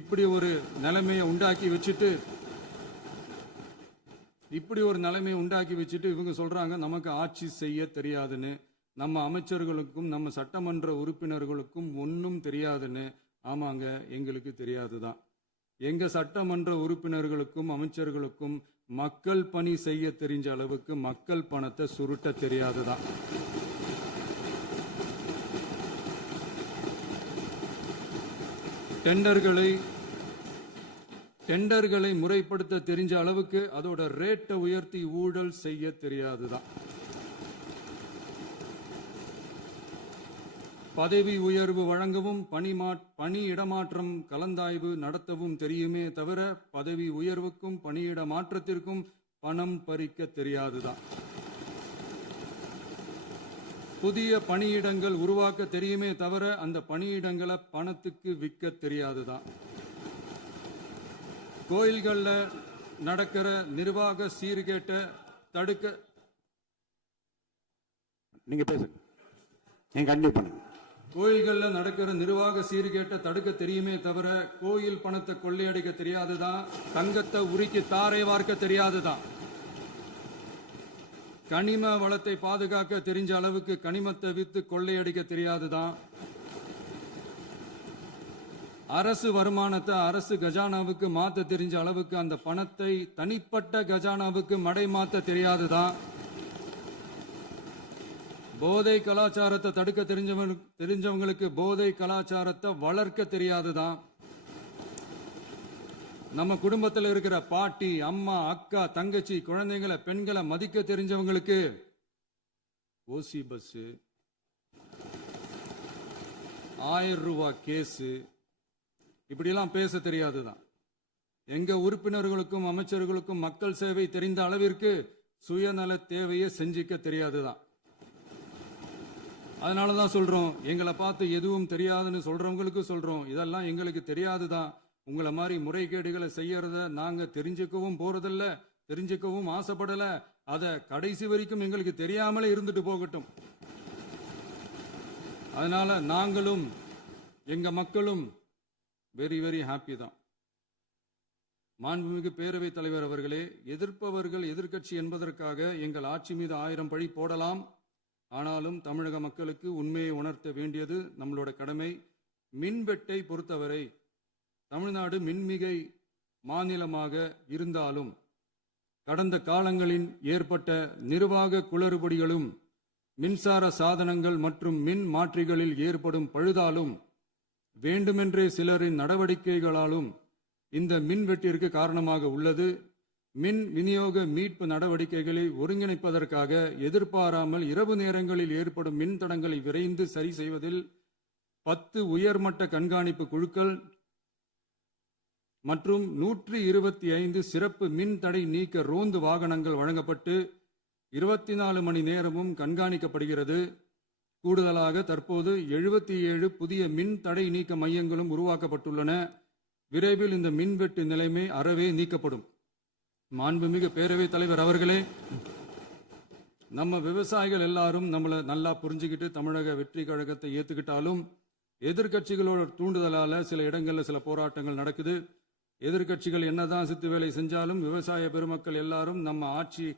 இப்படி ஒரு நிலைமையை உண்டாக்கி வச்சுட்டு இவங்க சொல்றாங்க நமக்கு ஆட்சி செய்ய தெரியாதுன்னு. நம்ம அமைச்சர்களுக்கும் நம்ம சட்டமன்ற உறுப்பினர்களுக்கும் ஒன்றும் தெரியாதுன்னு. ஆமாங்க, எங்களுக்கு தெரியாதுதான். எங்க சட்டமன்ற உறுப்பினர்களுக்கும் அமைச்சர்களுக்கும் மக்கள் பணி செய்ய தெரிஞ்ச அளவுக்கு மக்கள் பணத்தை சுருட்ட தெரியாதுதான். டெண்டர்களை முறைப்படுத்த தெரிஞ்ச அளவுக்கு அதோட ரேட்டை உயர்த்தி ஊழல் செய்ய தெரியாதுதான். பதவி உயர்வு வழங்கவும் பணி இடமாற்றம் கலந்தாய்வு நடத்தவும் தெரியுமே தவிர பதவி உயர்வுக்கும் பணியிட மாற்றத்திற்கும் பணம் பறிக்க தெரியாதுதான். புதிய பணியிடங்கள் உருவாக்க தெரியுமே தவிர அந்த பணியிடங்களை பணத்துக்கு விற்க தெரியாதுதான். கோயில்கள்ல நடக்கிற நிர்வாக சீர்கேட்டை தடுக்க நீங்க பேசுங்க, நீங்க கண்டிப்பா பண்ணுங்க. கோயில்கள்ல நடக்கிற நிர்வாக சீர்கேட்டை தடுக்க தெரியுமே தவிர கோயில் பணத்தை கொள்ளையடிக்க தெரியாதுதான். தங்கத்தை உருக்கி தாரை வார்க்க தெரியாதுதான். கனிம வளத்தை பாதுகாக்க தெரிஞ்ச அளவுக்கு கனிமத்தை வித்து கொள்ளையடிக்க தெரியாதுதான். அரசு வருமானத்தை அரசு கஜானாவுக்கு மாத்த தெரிஞ்ச அளவுக்கு அந்த பணத்தை தனிப்பட்ட கஜானாவுக்கு மடை மாத்த தெரியாதுதான். போதை கலாச்சாரத்தை தடுக்க தெரிஞ்சவங்களுக்கு போதை கலாச்சாரத்தை வளர்க்க தெரியாதுதான். நம்ம குடும்பத்தில் இருக்கிற பாட்டி அம்மா அக்கா தங்கச்சி குழந்தைங்களை பெண்களை மதிக்க தெரிஞ்சவங்களுக்கு ஓசி பஸ் 1000 ரூபாய் கேஸ் இப்படிலாம் பேச தெரியாதுதான். எங்க உறுப்பினர்களுக்கும் அமைச்சர்களுக்கும் மக்கள் சேவை தெரிந்த அளவிற்கு சுயநல தேவையை செஞ்சிக்க தெரியாதுதான். அதனாலதான் சொல்றோம், எங்களை பார்த்து எதுவும் தெரியாதுன்னு சொல்றவங்களுக்கு சொல்றோம், இதெல்லாம் எங்களுக்கு தெரியாதுதான். உங்களை மாதிரி முறைகேடுகளை செய்யறத நாங்க தெரிஞ்சுக்கவும் போறதில்ல, தெரிஞ்சுக்கவும் ஆசைப்படல. அத கடைசி வரைக்கும் எங்களுக்கு தெரியாமலே இருந்துட்டு போகட்டும். அதனால நாங்களும் எங்க மக்களும் வெரி வெரி ஹாப்பி தான். மாண்புமிகு பேரவைத் தலைவர் அவர்களே, எதிர்ப்பவர்கள் எதிர்க்கட்சி என்பதற்காக எங்கள் ஆட்சி மீது 1000 பழி போடலாம். ஆனாலும் தமிழக மக்களுக்கு உண்மையை உணர்த்த வேண்டியது நம்மளோட கடமை. மின்வெட்டை பொறுத்தவரை தமிழ்நாடு மின்மிகை மாநிலமாக இருந்தாலும் கடந்த காலங்களில் ஏற்பட்ட நிர்வாக குளறுபடிகளும் மின்சார சாதனங்கள் மற்றும் மின் மாற்றிகளில் ஏற்படும் பழுதாலும் வேண்டுமென்றே சிலரின் நடவடிக்கைகளாலும் இந்த மின்வெட்டிற்கு காரணமாக உள்ளது. மின் விநியோக மீட்பு நடவடிக்கைகளை ஒருங்கிணைப்பதற்காக எதிர்பாராமல் இரவு நேரங்களில் ஏற்படும் மின் தடங்களை விரைந்து சரி செய்வதில் 10 உயர்மட்ட கண்காணிப்பு குழுக்கள் மற்றும் 125 சிறப்பு மின் தடை நீக்க ரோந்து வாகனங்கள் வழங்கப்பட்டு 24 மணி நேரமும் கண்காணிக்கப்படுகிறது. கூடுதலாக தற்போது 77 புதிய மின் தடை நீக்க மையங்களும் உருவாக்கப்பட்டுள்ளன. விரைவில் இந்த மின்வெட்டு நிலைமை அறவே நீக்கப்படும். மாண்புமிகு பேரவைத் தலைவர் அவர்களே, நம்ம விவசாயிகள் எல்லாரும் நம்மளை நல்லா புரிஞ்சுக்கிட்டு தமிழக வெற்றி கழகத்தை ஏத்துக்கிட்டாலும் எதிர்கட்சிகளோட தூண்டுதலால சில இடங்கள்ல சில போராட்டங்கள் நடக்குது. எதிர்கட்சிகள் என்னதான் சித்து வேலை செஞ்சாலும் விவசாய பெருமக்கள் எல்லாரும் நம்ம ஆட்சி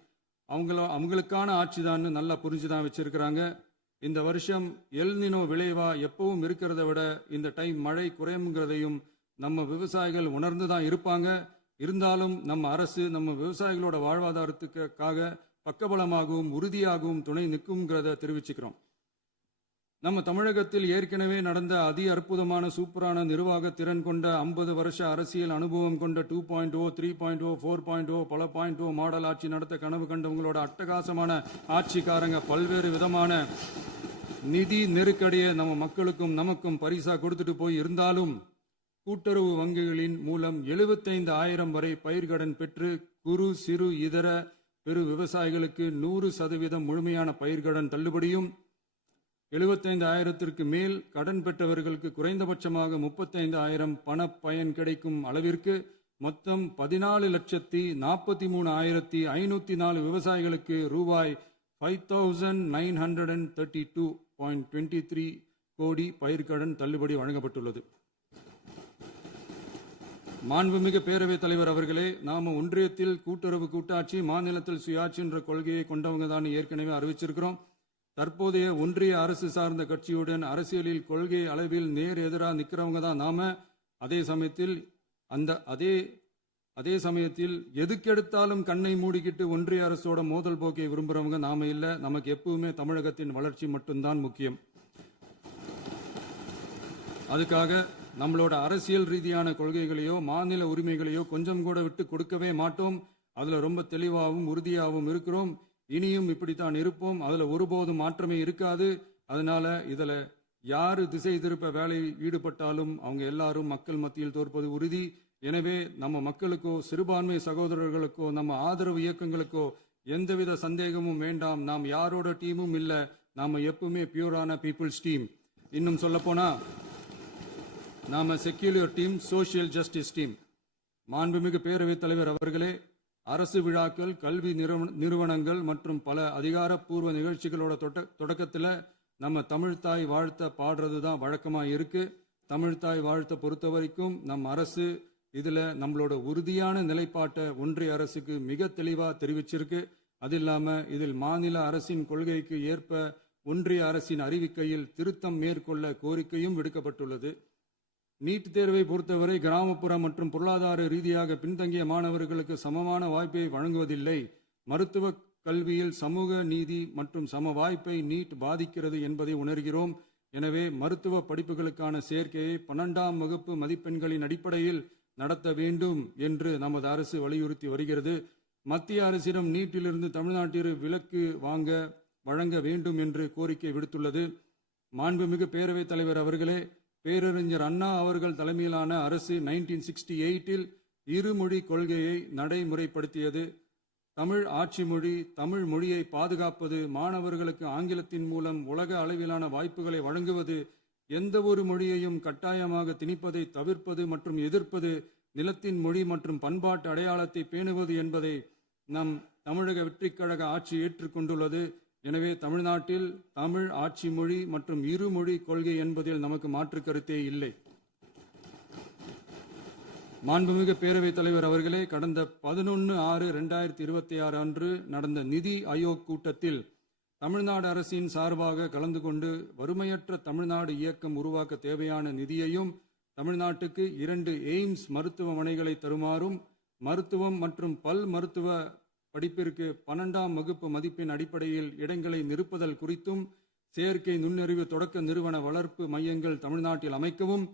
அவங்களுக்கான ஆட்சி தான் நல்லா புரிஞ்சுதான் வச்சிருக்கிறாங்க. இந்த வருஷம் எல்னினோ விளைவா எப்பவும் இருக்கிறத விட இந்த டைம் மழை குறையுங்கிறதையும் நம்ம விவசாயிகள் உணர்ந்துதான் இருப்பாங்க. இருந்தாலும் நம்ம அரசு நம்ம விவசாயிகளோட வாழ்வாதாரத்துக்காக பக்கபலமாகவும் உறுதியாகவும் துணை நிற்கும்ங்கிறத தெரிவிச்சுக்கிறோம். நம்ம தமிழகத்தில் ஏற்கனவே நடந்த அதி அற்புதமான சூப்பரான நிர்வாக திறன் கொண்ட 50 வருஷ அரசியல் அனுபவம் கொண்ட 2.0, 3.0, 4.0 பல 0.0 மாடல் ஆட்சி நடத்த கனவு கண்டவங்களோட அட்டகாசமான ஆட்சிக்காரங்க பல்வேறு விதமான நிதி நெருக்கடியை நம்ம மக்களுக்கும் நமக்கும் பரிசா கொடுத்துட்டு போய் இருந்தாலும் கூட்டுறவு வங்கிகளின் மூலம் 75,000 வரை பயிர்கடன் பெற்று குறு சிறு இதர பெரு விவசாயிகளுக்கு 100% முழுமையான பயிர்கடன் தள்ளுபடியும் 75,000க்கு மேல் கடன் பெற்றவர்களுக்கு குறைந்தபட்சமாக 35,000 பண பயன் கிடைக்கும் அளவிற்கு மொத்தம் 14,43,504 விவசாயிகளுக்கு ரூபாய் 5,932.23 கோடி பயிர்கடன் தள்ளுபடி வழங்கப்பட்டுள்ளது. மாண்புமிகு பேரவைத் தலைவர் அவர்களே, நாம ஒன்றியத்தில் கூட்டுறவு கூட்டாட்சி, மாநிலத்தில் சுயாட்சி என்ற கொள்கையை கொண்டவங்க தான் ஏற்கனவே அறிவிச்சிருக்கிறோம். தற்போதைய ஒன்றிய அரசு சார்ந்த கட்சியுடன் அரசியலில் கொள்கை அளவில் நேர் எதிராக நிற்கிறவங்க தான் நாம. அதே சமயத்தில் எதுக்கெடுத்தாலும் கண்ணை மூடிக்கிட்டு ஒன்றிய அரசோட மோதல் போக்கை விரும்புறவங்க நாம இல்ல. நமக்கு எப்பவுமே தமிழகத்தின் வளர்ச்சி மட்டும்தான் முக்கியம். அதுக்காக நம்மளோட அரசியல் ரீதியான கொள்கைகளையோ மாநில உரிமைகளையோ கொஞ்சம் கூட விட்டு கொடுக்கவே மாட்டோம். அதுல ரொம்ப தெளிவாகவும் உறுதியாகவும் இருக்கிறோம். இனியும் இப்படித்தான் இருப்போம். அதுல ஒருபோதும் மாற்றமே இருக்காது. அதனால இதுல யாரு திசை திருப்ப வேலையில் ஈடுபட்டாலும் அவங்க எல்லாரும் மக்கள் மத்தியில் தோற்பது உறுதி. எனவே நம்ம மக்களுக்கோ சிறுபான்மை சகோதரர்களுக்கோ நம்ம ஆதரவு இயக்கங்களுக்கோ எந்தவித சந்தேகமும் வேண்டாம். நாம் யாரோட டீமும் இல்ல. நாம எப்பவுமே பியூரான பீப்புள்ஸ் டீம். இன்னும் சொல்ல போனா நாம secular team, social justice team. மாண்புமிகு பேரவைத் தலைவர் அவர்களே, அரசு விழாக்கள், கல்வி நிறுவனங்கள் மற்றும் பல அதிகாரப்பூர்வ நிகழ்ச்சிகளோட தொடக்கத்தில் நம்ம தமிழ்தாய் வாழ்த்த பாடுறது தான் வழக்கமா இருக்கு. தமிழ்தாய் வாழ்த்த பொறுத்த வரைக்கும் நம் அரசு இதுல நம்மளோட உறுதியான நிலைப்பாட்டை ஒன்றிய அரசுக்கு மிக தெளிவா தெரிவிச்சிருக்கு. அது இல்லாம இதில் மாநில அரசின் கொள்கைக்கு ஏற்ப ஒன்றிய அரசின் அறிவிக்கையில் திருத்தம் மேற்கொள்ள கோரிக்கையும் விடுக்கப்பட்டுள்ளது. நீட் தேர்வை பொறுத்தவரை கிராமப்புற மற்றும் பொருளாதார ரீதியாக பின்தங்கிய மாணவர்களுக்கு சமமான வாய்ப்பை வழங்குவதில்லை. மருத்துவ கல்வியில் சமூக நீதி மற்றும் சம வாய்ப்பை நீட் பாதிக்கிறது என்பதை உணர்கிறோம். எனவே மருத்துவ படிப்புகளுக்கான சேர்க்கையை 12ஆம் வகுப்பு மதிப்பெண்களின் அடிப்படையில் நடத்த வேண்டும் என்று நமது அரசு வலியுறுத்தி வருகிறது. மத்திய அரசிடம் நீட்டிலிருந்து தமிழ்நாட்டிற்கு விலக்கு வழங்க வேண்டும் என்று கோரிக்கை விடுத்துள்ளது. மாண்புமிகு பேரவைத் தலைவர் அவர்களே, பேரறிஞர் அண்ணா அவர்கள் தலைமையிலான அரசு 1968இல் இருமொழி கொள்கையை நடைமுறைப்படுத்தியது. தமிழ் ஆட்சி மொழி, தமிழ் மொழியை பாதுகாப்பது, மாணவர்களுக்கு ஆங்கிலத்தின் மூலம் உலக அளவிலான வாய்ப்புகளை வழங்குவது, எந்த ஒரு மொழியையும் கட்டாயமாக திணிப்பதை தவிர்ப்பது மற்றும் எதிர்ப்பது, நிலத்தின் மொழி மற்றும் பண்பாட்டு அடையாளத்தை பேணுவது என்பதை நம் தமிழக வெற்றிக் கழக ஆட்சி ஏற்றுக்கொண்டுள்ளது. எனவே தமிழ்நாட்டில் தமிழ் ஆட்சி மொழி மற்றும் இருமொழி கொள்கை என்பதில் நமக்கு மாற்று கருத்தே இல்லை. மாண்புமிகு பேரவைத் தலைவர் அவர்களே, கடந்த 11/6/2026 அன்று நடந்த நிதி ஆயோக் கூட்டத்தில் தமிழ்நாடு அரசின் சார்பாக கலந்து கொண்டு வறுமையற்ற தமிழ்நாடு இயக்கம் உருவாக்க தேவையான நிதியையும், தமிழ்நாட்டுக்கு 2 எய்ம்ஸ் மருத்துவமனைகளை தருமாறும், மருத்துவம் மற்றும் பல் மருத்துவ படிப்பிற்கு 12ஆம் வகுப்பு மதிப்பெண் அடிப்படையில் இடங்களை நிரப்புதல் குறித்தும், செயற்கை நுண்ணறிவு தொடக்க நிறுவன வளர்ப்பு மையங்கள் தமிழ்நாட்டில் அமைக்கவும்,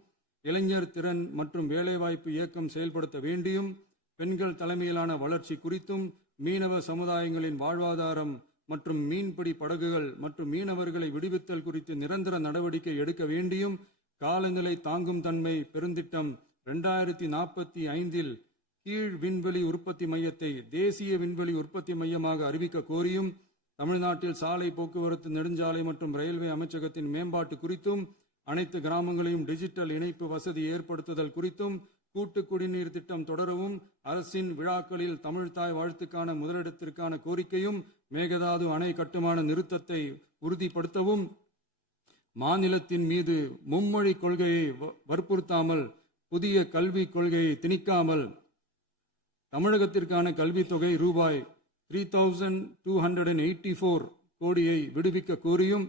இளைஞர் திறன் மற்றும் வேலைவாய்ப்பு இயக்கம் செயல்படுத்த வேண்டியும், பெண்கள் தலைமையிலான வளர்ச்சி குறித்தும், மீனவ சமுதாயங்களின் வாழ்வாதாரம் மற்றும் மீன்பிடி படகுகள் மற்றும் மீனவர்களை விடுவித்தல் குறித்து நிரந்தர நடவடிக்கை எடுக்க வேண்டியும், காலநிலை தாங்கும் தன்மை பெருந்திட்டம் 2045இல் கீழ் விண்வெளி உற்பத்தி மையத்தை தேசிய விண்வெளி உற்பத்தி மையமாக அறிவிக்க கோரியும், தமிழ்நாட்டில் சாலை போக்குவரத்து, நெடுஞ்சாலை மற்றும் ரயில்வே அமைச்சகத்தின் மேம்பாட்டு குறித்தும், அனைத்து கிராமங்களையும் டிஜிட்டல் இணைப்பு வசதி ஏற்படுத்துதல் குறித்தும், கூட்டு குடிநீர் திட்டம் தொடரவும், அரசின் விழாக்களில் தமிழ்தாய் வாழ்த்துக்கான முதலிடத்திற்கான கோரிக்கையும், மேகதாது அணை கட்டுமான நிறுத்தத்தை உறுதிப்படுத்தவும், மாநிலத்தின் மீது மும்மொழி கொள்கையை வற்புறுத்தாமல் புதிய கல்விக் கொள்கையை திணிக்காமல் தமிழகத்திற்கான கல்வித் தொகை ரூபாய் 3,284 கோடியை விடுவிக்க கோரியும்,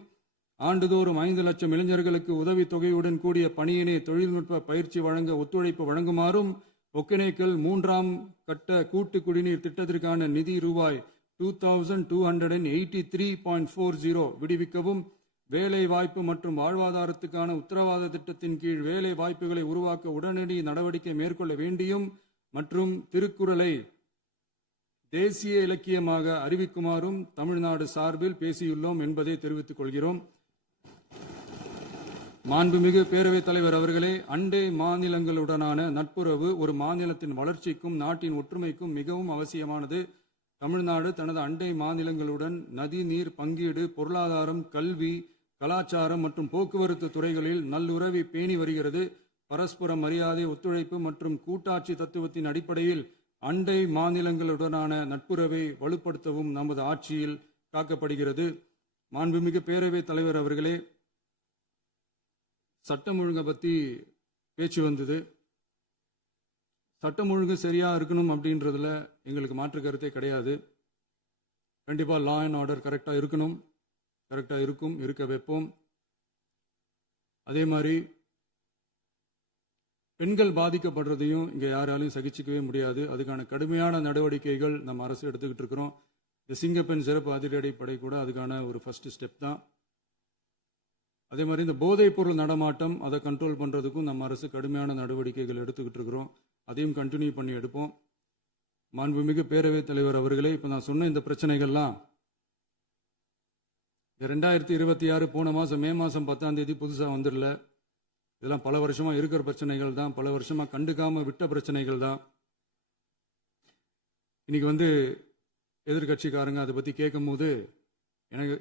ஆண்டுதோறும் 5 லட்சம் இளைஞர்களுக்கு உதவித் தொகையுடன் கூடிய பணியினை தொழில்நுட்ப பயிற்சி வழங்க ஒத்துழைப்பு வழங்குமாறும், ஒகேனக்கல் 3ஆம் கட்ட கூட்டு குடிநீர் திட்டத்திற்கான நிதி ரூபாய் 2283.40 விடுவிக்கவும், வேலை வாய்ப்பு மற்றும் வாழ்வாதாரத்துக்கான உத்தரவாத திட்டத்தின் கீழ் வேலை வாய்ப்புகளை உருவாக்க உடனடி நடவடிக்கை மேற்கொள்ள வேண்டியும் மற்றும் திருக்குறளை தேசிய இலக்கியமாக அறிவிக்குமாறும் தமிழ்நாடு சார்பில் பேசியுள்ளோம் என்பதை தெரிவித்துக் கொள்கிறோம். மாண்புமிகு பேரவைத் தலைவர் அவர்களே, அண்டை மாநிலங்களுடனான நட்புறவு ஒரு மாநிலத்தின் வளர்ச்சிக்கும் நாட்டின் ஒற்றுமைக்கும் மிகவும் அவசியமானது. தமிழ்நாடு தனது அண்டை மாநிலங்களுடன் நதி நீர் பங்கீடு, பொருளாதாரம், கல்வி, கலாச்சாரம் மற்றும் போக்குவரத்து துறைகளில் நல்லுறவை பேணி வருகிறது. பரஸ்பர மரியாதை, ஒத்துழைப்பு மற்றும் கூட்டாட்சி தத்துவத்தின் அடிப்படையில் அண்டை மாநிலங்களுடனான நட்புறவை வலுப்படுத்தவும் நமது ஆட்சியில் காக்கப்படுகிறது. மாண்புமிகு பேரவைத் தலைவர் அவர்களே, சட்டம் ஒழுங்கை பற்றி பேச்சு வந்தது. சட்டம் ஒழுங்கு சரியா இருக்கணும் அப்படின்றதுல எங்களுக்கு மாற்று கருத்தே கிடையாது. கண்டிப்பாக லா அண்ட் ஆர்டர் கரெக்டாக இருக்கணும், கரெக்டாக இருக்கும், இருக்க வைப்போம். அதே மாதிரி பெண்கள் பாதிக்கப்படுறதையும் இங்கே யாராலையும் சகிச்சிக்கவே முடியாது. அதுக்கான கடுமையான நடவடிக்கைகள் நம்ம அரசு எடுத்துக்கிட்டு இருக்கிறோம். இந்த சிங்கப்பெண் சிறப்பு அதிரடி படை கூட அதுக்கான ஒரு ஃபர்ஸ்ட் ஸ்டெப் தான். அதே மாதிரி இந்த போதைப் பொருள் நடமாட்டம் அதை கண்ட்ரோல் பண்ணுறதுக்கும் நம்ம அரசு கடுமையான நடவடிக்கைகள் எடுத்துக்கிட்டு இருக்கிறோம். அதையும் கண்டினியூ பண்ணி எடுப்போம். மாண்புமிகு பேரவைத் தலைவர் அவர்களே, இப்போ நான் சொன்ன இந்த பிரச்சனைகள்லாம் 2026 போன மாதம் மே மாதம் 10ஆம் தேதி புதுசாக வந்துடல. இதெல்லாம் பல வருஷமா இருக்கிற பிரச்சனைகள் தான், பல வருஷமா கண்டுக்காம விட்ட பிரச்சனைகள் தான். இன்னைக்கு எதிர்கட்சிக்காரங்க அதை பற்றி கேட்கும் போது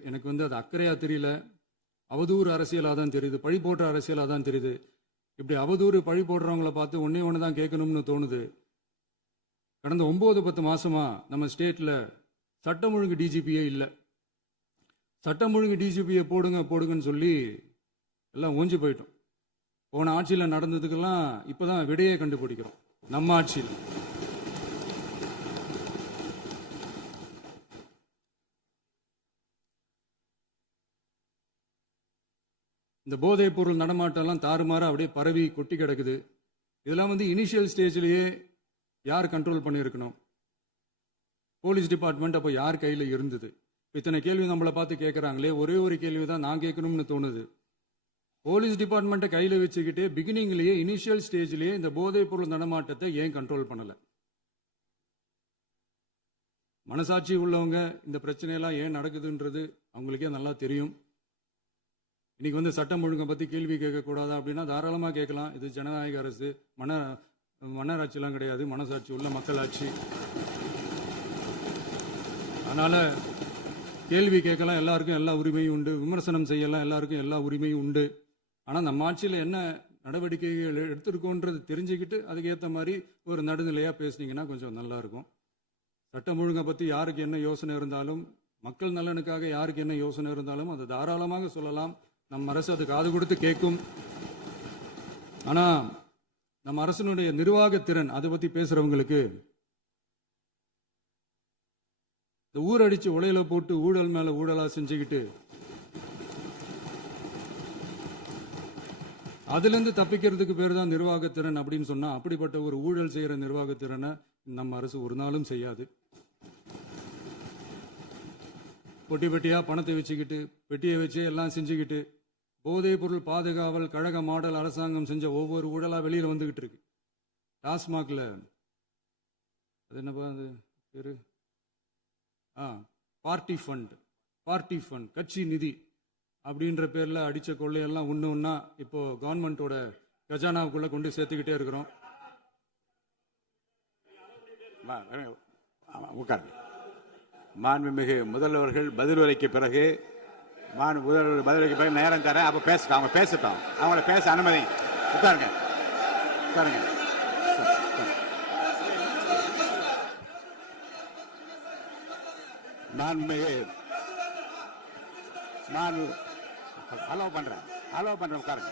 எனக்கு அது அக்கறையா தெரியல, அவதூறு அரசியலாக தான் தெரியுது, பழி போடுற அரசியலாக தான் தெரியுது. இப்படி அவதூறு பழி போடுறவங்கள பார்த்து ஒன்று தான் கேட்கணும்னு தோணுது. கடந்த 9-10 மாசமா நம்ம ஸ்டேட்ல சட்டம் ஒழுங்கு டிஜிபியே இல்லை. சட்டம் ஒழுங்கு டிஜிபியை போடுங்கன்னு சொல்லி எல்லாம் ஓஞ்சி போயிட்டோம். போன ஆட்சியில் நடந்ததுக்கெல்லாம் இப்பதான் விடையே கண்டுபிடிக்கிறோம் நம்ம ஆட்சியில். இந்த போதைப் பொருள் நடமாட்டம்லாம் தாறுமாறா அப்படியே பரவி கொட்டி கிடக்குது. இதெல்லாம் இனிஷியல் ஸ்டேஜ்லயே யார் கண்ட்ரோல் பண்ணியிருக்கணும்? போலீஸ் டிபார்ட்மெண்ட் அப்போ யார் கையில் இருந்தது? இத்தனை கேள்வி நம்மளை பார்த்து கேட்குறாங்களே, ஒரே ஒரு கேள்வி தான் நான் கேட்கணும்னு தோணுது. போலீஸ் டிபார்ட்மெண்ட்டை கையில் வச்சுக்கிட்டே பிகினிங்லேயே இனிஷியல் ஸ்டேஜ்லேயே இந்த போதைப் பொருள் நடமாட்டத்தை ஏன் கண்ட்ரோல் பண்ணலை? மனசாட்சி உள்ளவங்க இந்த பிரச்சனையெல்லாம் ஏன் நடக்குதுன்றது அவங்களுக்கே நல்லா தெரியும். இன்னைக்கு சட்டம் ஒழுங்கை பற்றி கேள்வி கேட்கக்கூடாதா அப்படின்னா தாராளமாக கேட்கலாம். இது ஜனநாயக அரசு, மன்னராட்சியெல்லாம் கிடையாது, மனசாட்சி உள்ள மக்களாட்சி. அதனால கேள்வி கேட்கலாம், எல்லாருக்கும் எல்லா உரிமையும் உண்டு. விமர்சனம் செய்யலாம், எல்லாருக்கும் எல்லா உரிமையும் உண்டு. ஆனால் நம்ம ஆட்சியில் என்ன நடவடிக்கைகள் எடுத்திருக்கோன்றது தெரிஞ்சுக்கிட்டு அதுக்கேற்ற மாதிரி ஒரு நடுநிலையாக பேசுனீங்கன்னா கொஞ்சம் நல்லா இருக்கும். சட்டம் ஒழுங்கை பற்றி யாருக்கு என்ன யோசனை இருந்தாலும், மக்கள் நலனுக்காக யாருக்கு என்ன யோசனை இருந்தாலும் அதை தாராளமாக சொல்லலாம். நம்ம அரசு அது காது கொடுத்து கேட்கும். ஆனால் நம்ம அரசினுடைய நிர்வாகத்திறன் அதை பற்றி பேசுறவங்களுக்கு இந்த ஊரடிச்சு உலையில போட்டு ஊழல் மேல ஊழலா செஞ்சுக்கிட்டு அதுலேருந்து தப்பிக்கிறதுக்கு பேர் தான் நிர்வாகத்திறன் அப்படின்னு சொன்னா, அப்படிப்பட்ட ஒரு ஊழல் செய்யற நிர்வாகத்திறனை நம்ம அரசு ஒரு நாளும் செய்யாது. பொட்டி பெட்டியா பணத்தை வச்சுக்கிட்டு, பெட்டியை வச்சு எல்லாம் செஞ்சுக்கிட்டு, போதைப் பொருள் பாதுகாவல் கழக மாடல் அரசாங்கம் செஞ்ச ஒவ்வொரு ஊழலா வெளியில வந்துகிட்டு இருக்கு. டாஸ்மாக்ல அது என்னப்பா அது பேரு, பார்ட்டி ஃபண்ட் கட்சி நிதி அப்படின்ற பேர்ல அடிச்ச கொள்ளையெல்லாம் ஒண்ணா இப்போ கவர்மெண்டோட கஜானாவுக்குள்ள கொண்டு சேர்த்துக்கிட்டே இருக்கிறோம். மாண்புமிகு முதல்வர்கள் பதில் உரைக்கு பிறகு முதல்வர் பதிலுரைக்கு பிறகு நேரம் தரேன். அப்ப பேசட்டும், அவங்க பேசட்டும், அவங்கள பேச அனுமதி. உட்காருங்க. அலோவ் பண்றேன் உட்காருங்க.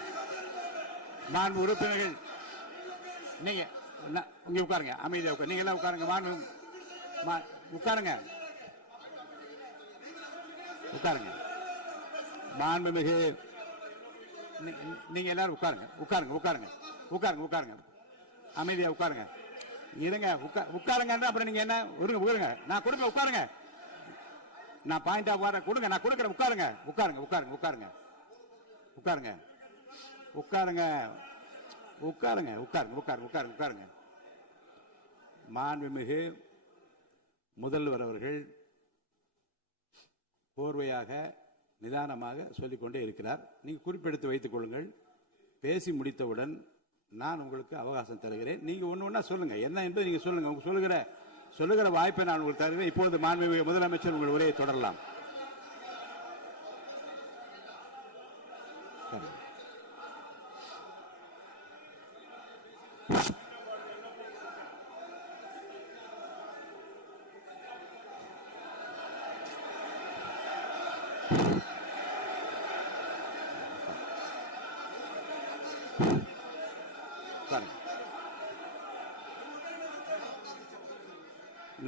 மாண்பு உறுப்பினர்கள் நீங்க இங்க உட்காருங்க, அமைதியா உட்காரு. நீங்க எல்லாம் உட்காருங்க. உட்காருங்க. மாண்புமிகு நீங்க எல்லாரும் உட்காருங்க. அமைதியா உட்காருங்க. இருங்க, உட்காருங்க. அப்புறம் நீங்க என்ன உட்காருங்க, நான் கொடுப்பேன். நான் பாயிண்ட் ஆஃப் ஆர்டர் கொடுங்க, நான் கொடுக்குறேன். உட்காருங்க உட்காருங்க உட்காருங்க உட்காருங்க உட்காருங்க உட்காருங்க உட்காருங்க உட்காருங்க உட்காருங்க உட்காருங்க உட்காருங்க. மாண்புமிகு முதல்வர் அவர்கள் கோர்வையாக நிதானமாக சொல்லிக்கொண்டே இருக்கிறார். நீங்க குறிப்பெடுத்து வைத்துக் கொள்ளுங்கள். பேசி முடித்தவுடன் நான் உங்களுக்கு அவகாசம் தருகிறேன். நீங்க ஒண்ணு ஒண்ணா சொல்லுங்க, என்ன என்று நீங்க சொல்லுங்க. உங்க சொல்லுகிற வாய்ப்பை நான் உங்களுக்கு தருகிறேன். இப்போது மாண்புமிகு முதலமைச்சர் உங்கள் உரையை தொடரலாம்.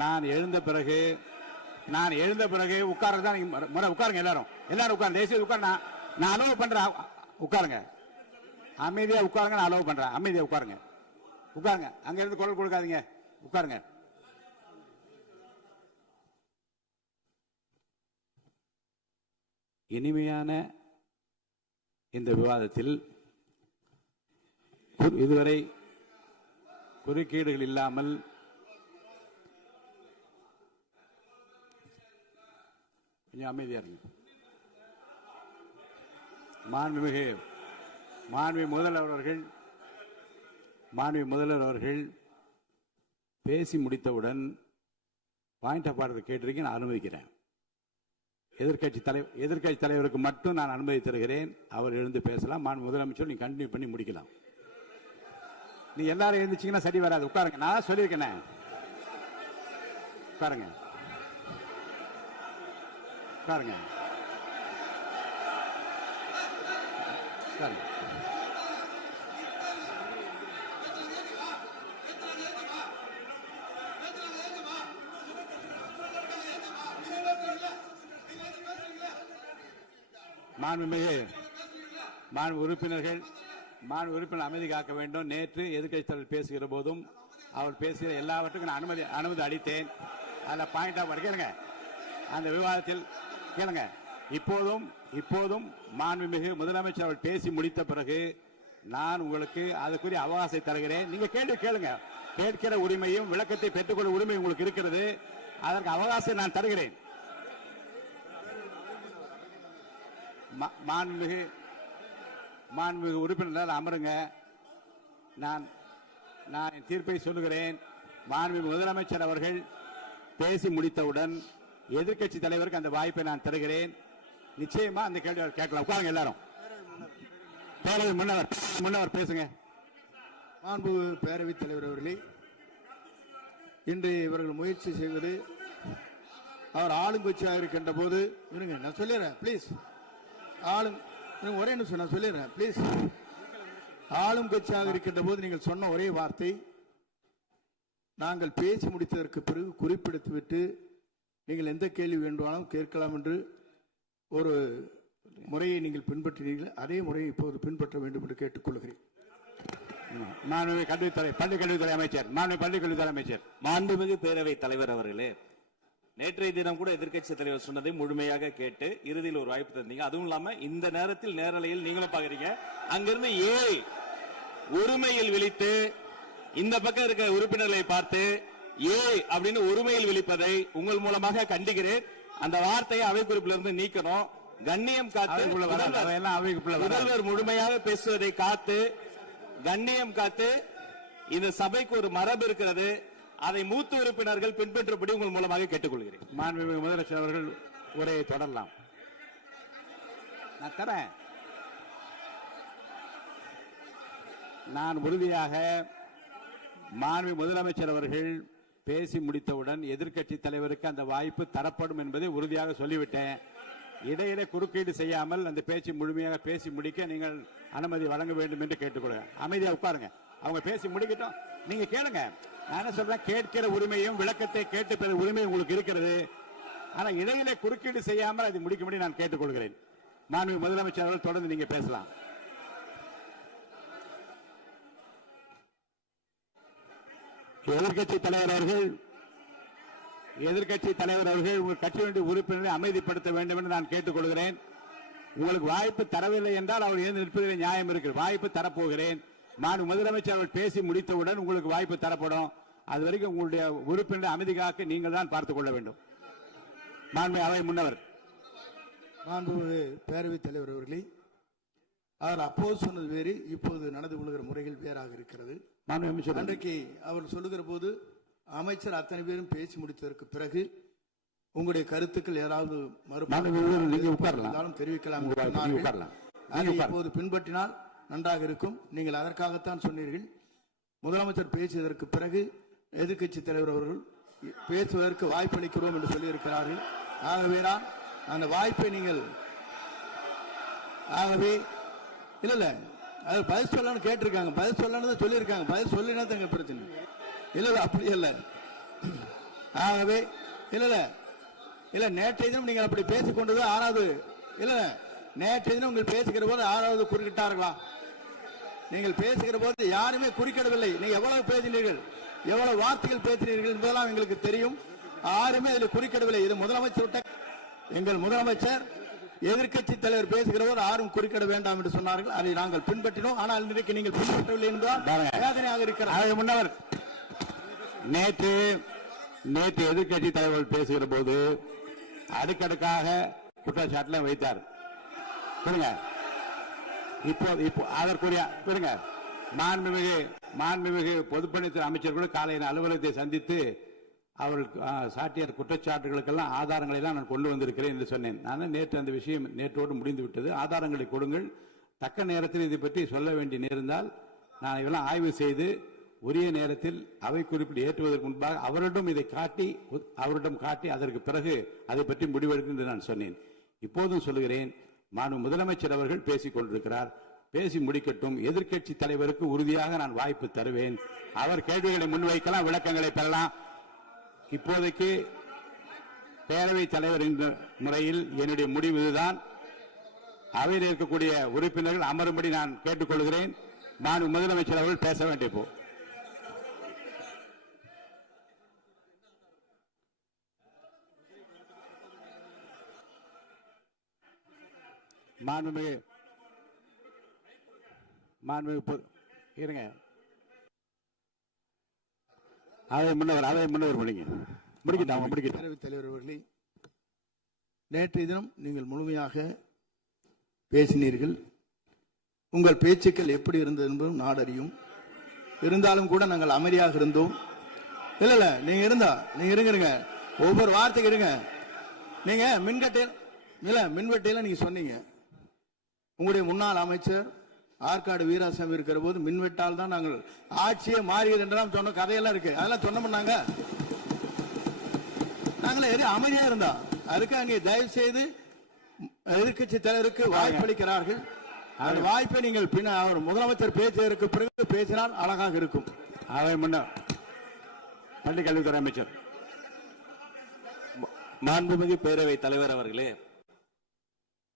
நான் எழுந்த பிறகு உட்கார்றதுதான் முறை. உட்காருங்க, எல்லாரும் உட்காருங்க. தேசிய உட்கார். நான் அலோவ் பண்றேன். உட்காருங்க, அமைதியா உட்காருங்க. நான் அலோவ் பண்றேன். அமைதியா உட்காருங்க. உட்காருங்க. அங்க இருந்து குரல் கொடுக்காதீங்க. உட்காருங்க. இனிமையான இந்த விவாதத்தில் இதுவரை குறுக்கீடுகள் இல்லாமல் கொஞ்சம் அமைதியா இருங்க. மாண்புமிகு முதல்வர் அவர்கள் பேசி முடித்தவுடன் பாயிண்ட் ஆஃப் ஆர்டர் கேட்டிருக்கேன், நான் அனுமதிக்கிறேன். எதிர்க்கட்சி தலைவருக்கு மட்டும் நான் அனுமதி தருகிறேன். அவர் எழுந்து பேசலாம். மாண்பு முதலமைச்சர் நீங்க கண்டினியூ பண்ணி முடிக்கலாம். நீ எல்லாரும் எழுந்துச்சீங்கன்னா சரி வராது. உட்காருங்க. நான் சொல்லியிருக்கேன். உட்காருங்க உட்காருங்க உட்காருங்க. மாண்பு உறுப்பினர் அமைதி காக்க வேண்டும். நேற்று எதிர்க்கட்சி தலைவர் பேசுகிற போதும் அவர் பேசுகிற எல்லாவற்றுக்கும் நான் அனுமதி அளித்தேன். அதில் பாயிண்ட் ஆஃப் கேளுங்க. அந்த விவாதத்தில் கேளுங்க. இப்போதும் மாண்புமிகு முதலமைச்சர் அவர் பேசி முடித்த பிறகு நான் உங்களுக்கு அதுக்குரிய அவகாசத்தை தருகிறேன். நீங்க கேள்வி கேளுங்க. கேட்கிற உரிமையும் விளக்கத்தை பெற்றுக்கொள்ள உரிமை உங்களுக்கு இருக்கிறது. அதற்கு அவகாசம் நான் தருகிறேன். மாண்புமிகு உறுப்பினர் அமருங்க. நான் என் தீர்ப்பை சொல்லுகிறேன். மாண்புமிகு முதலமைச்சர் அவர்கள் பேசி முடித்தவுடன் எதிர்க்கட்சி தலைவருக்கு அந்த வாய்ப்பை நான் தருகிறேன். நிச்சயமா அந்த கேள்வி கேட்கலாம். உட்காருங்க எல்லாரும். முன்னவர் பேசுங்க. மாண்பு பேரவைத் தலைவர் அவர்களே, இன்று இவர்கள் முயற்சி செய்வது அவர் ஆளுங்கட்சியாக இருக்கின்ற போது நான் சொல்லிடுறேன் ப்ளீஸ். ஒரே நிமிஷம் நான் சொல்லிடுறேன் ப்ளீஸ். ஆளும் கட்சியாக இருக்கின்ற போது நீங்கள் சொன்ன ஒரே வார்த்தை, நாங்கள் பேசி முடித்ததற்கு பிறகு குறிப்பிடுத்துவிட்டு நீங்கள் எந்த கேள்வி வேண்டுமானாலும் கேட்கலாம் என்று ஒரு முறையை நீங்கள் பின்பற்றினீர்கள். அதே முறையை இப்போது பின்பற்ற வேண்டும் என்று கேட்டுக்கொள்கிறேன். பள்ளிக்கல்வித்துறை அமைச்சர். மாண்புமிகு பேரவைத் தலைவர் அவர்களே, நேற்றைய தினம் கூட எதிர்க்கட்சி தலைவர் சொன்னதை முழுமையாக கேட்டு இறுதியில் ஒரு வாய்ப்பு தந்தீங்க. அதுவும் இல்லாம இந்த நேரத்தில் நேரலையில் நீங்களும் பாக்குறீங்க. அங்கிருந்து ஒருமையில் விழித்து இந்த பக்கம் இருக்க உறுப்பினர்களை பார்த்து அப்படின்னு ஒருமையில் விழிப்பதை உங்கள் மூலமாக கண்டிக்கிறேன். அந்த வார்த்தையை அவை குறிப்பிலிருந்து நீக்கணும். கண்ணியம் காத்து முதல்வர் முழுமையாக பேசுவதை காத்து கண்ணியம் காத்து இந்த சபைக்கு ஒரு மரபு இருக்கிறது. அதை மூத்த உறுப்பினர்கள் பின்பற்றபடி உங்கள் மூலமாக கேட்டுக்கொள்கிறேன். மாண்புமிகு முதலமைச்சர் அவர்கள் உரையை தொடரலாம். நான் தரேன். நான் உறுதியாக மாண்புமிகு முதலமைச்சர் அவர்கள் பேசி முடித்தவுடன் எதிர்க்கட்சி தலைவருக்கு அந்த வாய்ப்பு தரப்படும் என்பதை உறுதியாக சொல்லிவிட்டேன். இடையிலே குறுக்கீடு செய்யாமல் அந்த பேச்சு முழுமையாக பேசி முடிக்க நீங்கள் அனுமதி வழங்க வேண்டும் என்று கேட்டுக்கொள்கிறேன். அமைதியா உட்காருங்க. அவங்க பேசி முடிக்கட்டும். நீங்க கேளுங்க. நான் என்ன சொல்றேன், கேட்கிற உரிமையும் விளக்கத்தை கேட்டு பெற உரிமையும் உங்களுக்கு இருக்கிறது. ஆனா இடையிலே குறுக்கீடு செய்யாமல் அதை முடிக்கும்படி நான் கேட்டுக்கொள்கிறேன். மாண்புமிகு முதலமைச்சர் அவர்கள் தொடர்ந்து நீங்க பேசலாம். எதிர்க்கட்சி தலைவர் அவர்கள் எதிர்க்கட்சி தலைவர் அவர்கள் உங்கள் கட்சியினுடைய உறுப்பினரை அமைதிப்படுத்த வேண்டும் என்று நான் கேட்டுக்கொள்கிறேன். உங்களுக்கு வாய்ப்பு தரவில்லை என்றால் அவர் எழுந்து நிற்பதில் நியாயம் இருக்கிறது. வாய்ப்பு தரப்போகிறேன். நான் முதலமைச்சர் அவர்கள் பேசி முடித்தவுடன் உங்களுக்கு வாய்ப்பு தரப்படும். அது வரைக்கும் உங்களுடைய உறுப்பினரை அமைதி காக்க நீங்கள் தான் பார்த்துக் கொள்ள வேண்டும். மாண்பு அவை முன்னவர். மாண்புமிகு பேரவைத் தலைவர் அவர்களே, அவர் அப்போது சொன்னது வேறு, இப்போது நடந்து கொள்கிற முறைகள் வேறாக இருக்கிறது. அன்றைக்கு அவர் சொல்லுகிற போது அமைச்சர் அத்தனை பேரும் பேசி முடித்ததற்கு பிறகு உங்களுடைய கருத்துக்கள் ஏதாவது தெரிவிக்கலாம். அதை இப்போது பின்பற்றினால் நன்றாக இருக்கும். நீங்கள் அதற்காகத்தான் சொன்னீர்கள். முதலமைச்சர் பேசியதற்கு பிறகு எதிர்க்கட்சி தலைவர் அவர்கள் பேசுவதற்கு வாய்ப்பளிக்கிறோம் என்று சொல்லியிருக்கிறார்கள். ஆகவே அந்த வாய்ப்பை நீங்கள் இல்ல அது பதில் சொல்லணும்னு கேட்டிருக்காங்க. பதில் சொல்லணும் சொல்லியிருக்காங்க. பதில் சொல்லினா தங்க பிரச்சனை இல்ல. அப்படி இல்ல. ஆகவே இல்ல நேற்றைய தினம் நீங்கள் அப்படி பேசிக் கொண்டது ஆறாவது இல்ல. நேற்றைய தினம் நீங்கள் பேசுகிற போது ஆறாவது குறுக்கிட்டார்களா? நீங்கள் பேசுகிற போது யாருமே குறுக்கிடவில்லை. நீங்க எவ்வளவு பேசினீர்கள், எவ்வளவு வார்த்தைகள் பேசினீர்கள் என்பதெல்லாம் எங்களுக்கு தெரியும். யாருமே அதில் குறுக்கிடவில்லை. இது முதலமைச்சர், எங்கள் முதலமைச்சர் எதிர்க்கட்சி தலைவர் பேசுகிறவர் யாரும் குறுக்கிட வேண்டாம் என்று சொன்னார்கள். அதை நாங்கள் பின்பற்றினோம். ஆனால் இன்றைக்கு நீங்கள் பின்பற்றவில்லை என்றால் வேதனையாக இருக்கிறார். முன்னவர் நேற்று எதிர்க்கட்சி தலைவர் பேசுகிற போது அடுக்கடுக்காக குற்றச்சாட்டுல வைத்தார். இப்போ அதற்குரிய மாண்புமிகு பொதுப்பணித்துறை அமைச்சர் கூட காலை அலுவலகத்தை சந்தித்து அவர்கள் சாட்டிய குற்றச்சாட்டுகளுக்கெல்லாம் ஆதாரங்களை எல்லாம் நான் கொண்டு வந்திருக்கிறேன் என்று சொன்னேன். நான் நேற்று அந்த விஷயம் நேற்றோடு முடிந்து விட்டது. ஆதாரங்களை கொடுங்கள். தக்க நேரத்தில் இதை பற்றி சொல்ல வேண்டிய நேர்ந்தால் நான் இதெல்லாம் ஆய்வு செய்து உரிய நேரத்தில் அவை குறிப்பிட்டு ஏற்றுவதற்கு முன்பாக அவரிடம் காட்டி அதற்கு பிறகு அதை பற்றி முடிவெடுக்கும் என்று நான் சொன்னேன். இப்போதும் சொல்லுகிறேன், மாண்பு முதலமைச்சர் அவர்கள் பேசிக் கொண்டிருக்கிறார். பேசி முடிக்கட்டும். எதிர்க்கட்சி தலைவருக்கு உறுதியாக நான் வாய்ப்பு தருவேன். அவர் கேள்விகளை முன்வைக்கலாம், விளக்கங்களை பெறலாம். இப்போதைக்கு பேரவைத் தலைவர் என்ற முறையில் என்னுடைய முடிவு இதுதான். அவையில் இருக்கக்கூடிய உறுப்பினர்கள் அமரும்படி நான் கேட்டுக்கொள்கிறேன். நான் முதலமைச்சர் அவர்கள் பேச வேண்டிய போ இருங்க. அதை முன்னவர் பேரவைத் தலைவர் அவர்களே, நேற்றைய தினம் நீங்கள் முழுமையாக பேசினீர்கள். உங்கள் பேச்சுக்கள் எப்படி இருந்தது என்பதும் நாடறியும். இருந்தாலும் கூட நாங்கள் அமைதியாக இருந்தோம். இல்ல நீங்க இருங்க. ஒவ்வொரு வார்த்தைக்கு இருங்க. நீங்க மின்வெட்டையில நீங்க சொன்னீங்க. உங்களுடைய முன்னாள் அமைச்சர் ஆற்காடு வீராசாமி இருக்கிற போது மின்வெட்டால் தான் நாங்கள் ஆட்சியே மாறியது என்றெல்லாம் சொன்ன கதையெல்லாம் இருக்கு. அதெல்லாம் சொன்ன பண்ணாங்க. நாங்களே அமைதியா இருந்தோம். அதுக்கு அங்கே தயவு செய்து எதிர்க்கட்சி தலைவருக்கு வாய்ப்பளிக்கிறார்கள். அந்த வாய்ப்பை நீங்கள் அவர் முதலமைச்சர் பேசியதற்கு பிறகு பேசினால் அழகாக இருக்கும். அவை முன்னர் பள்ளிக்கல்வித்துறை அமைச்சர். மாண்புமிகு பேரவைத் தலைவர் அவர்களே,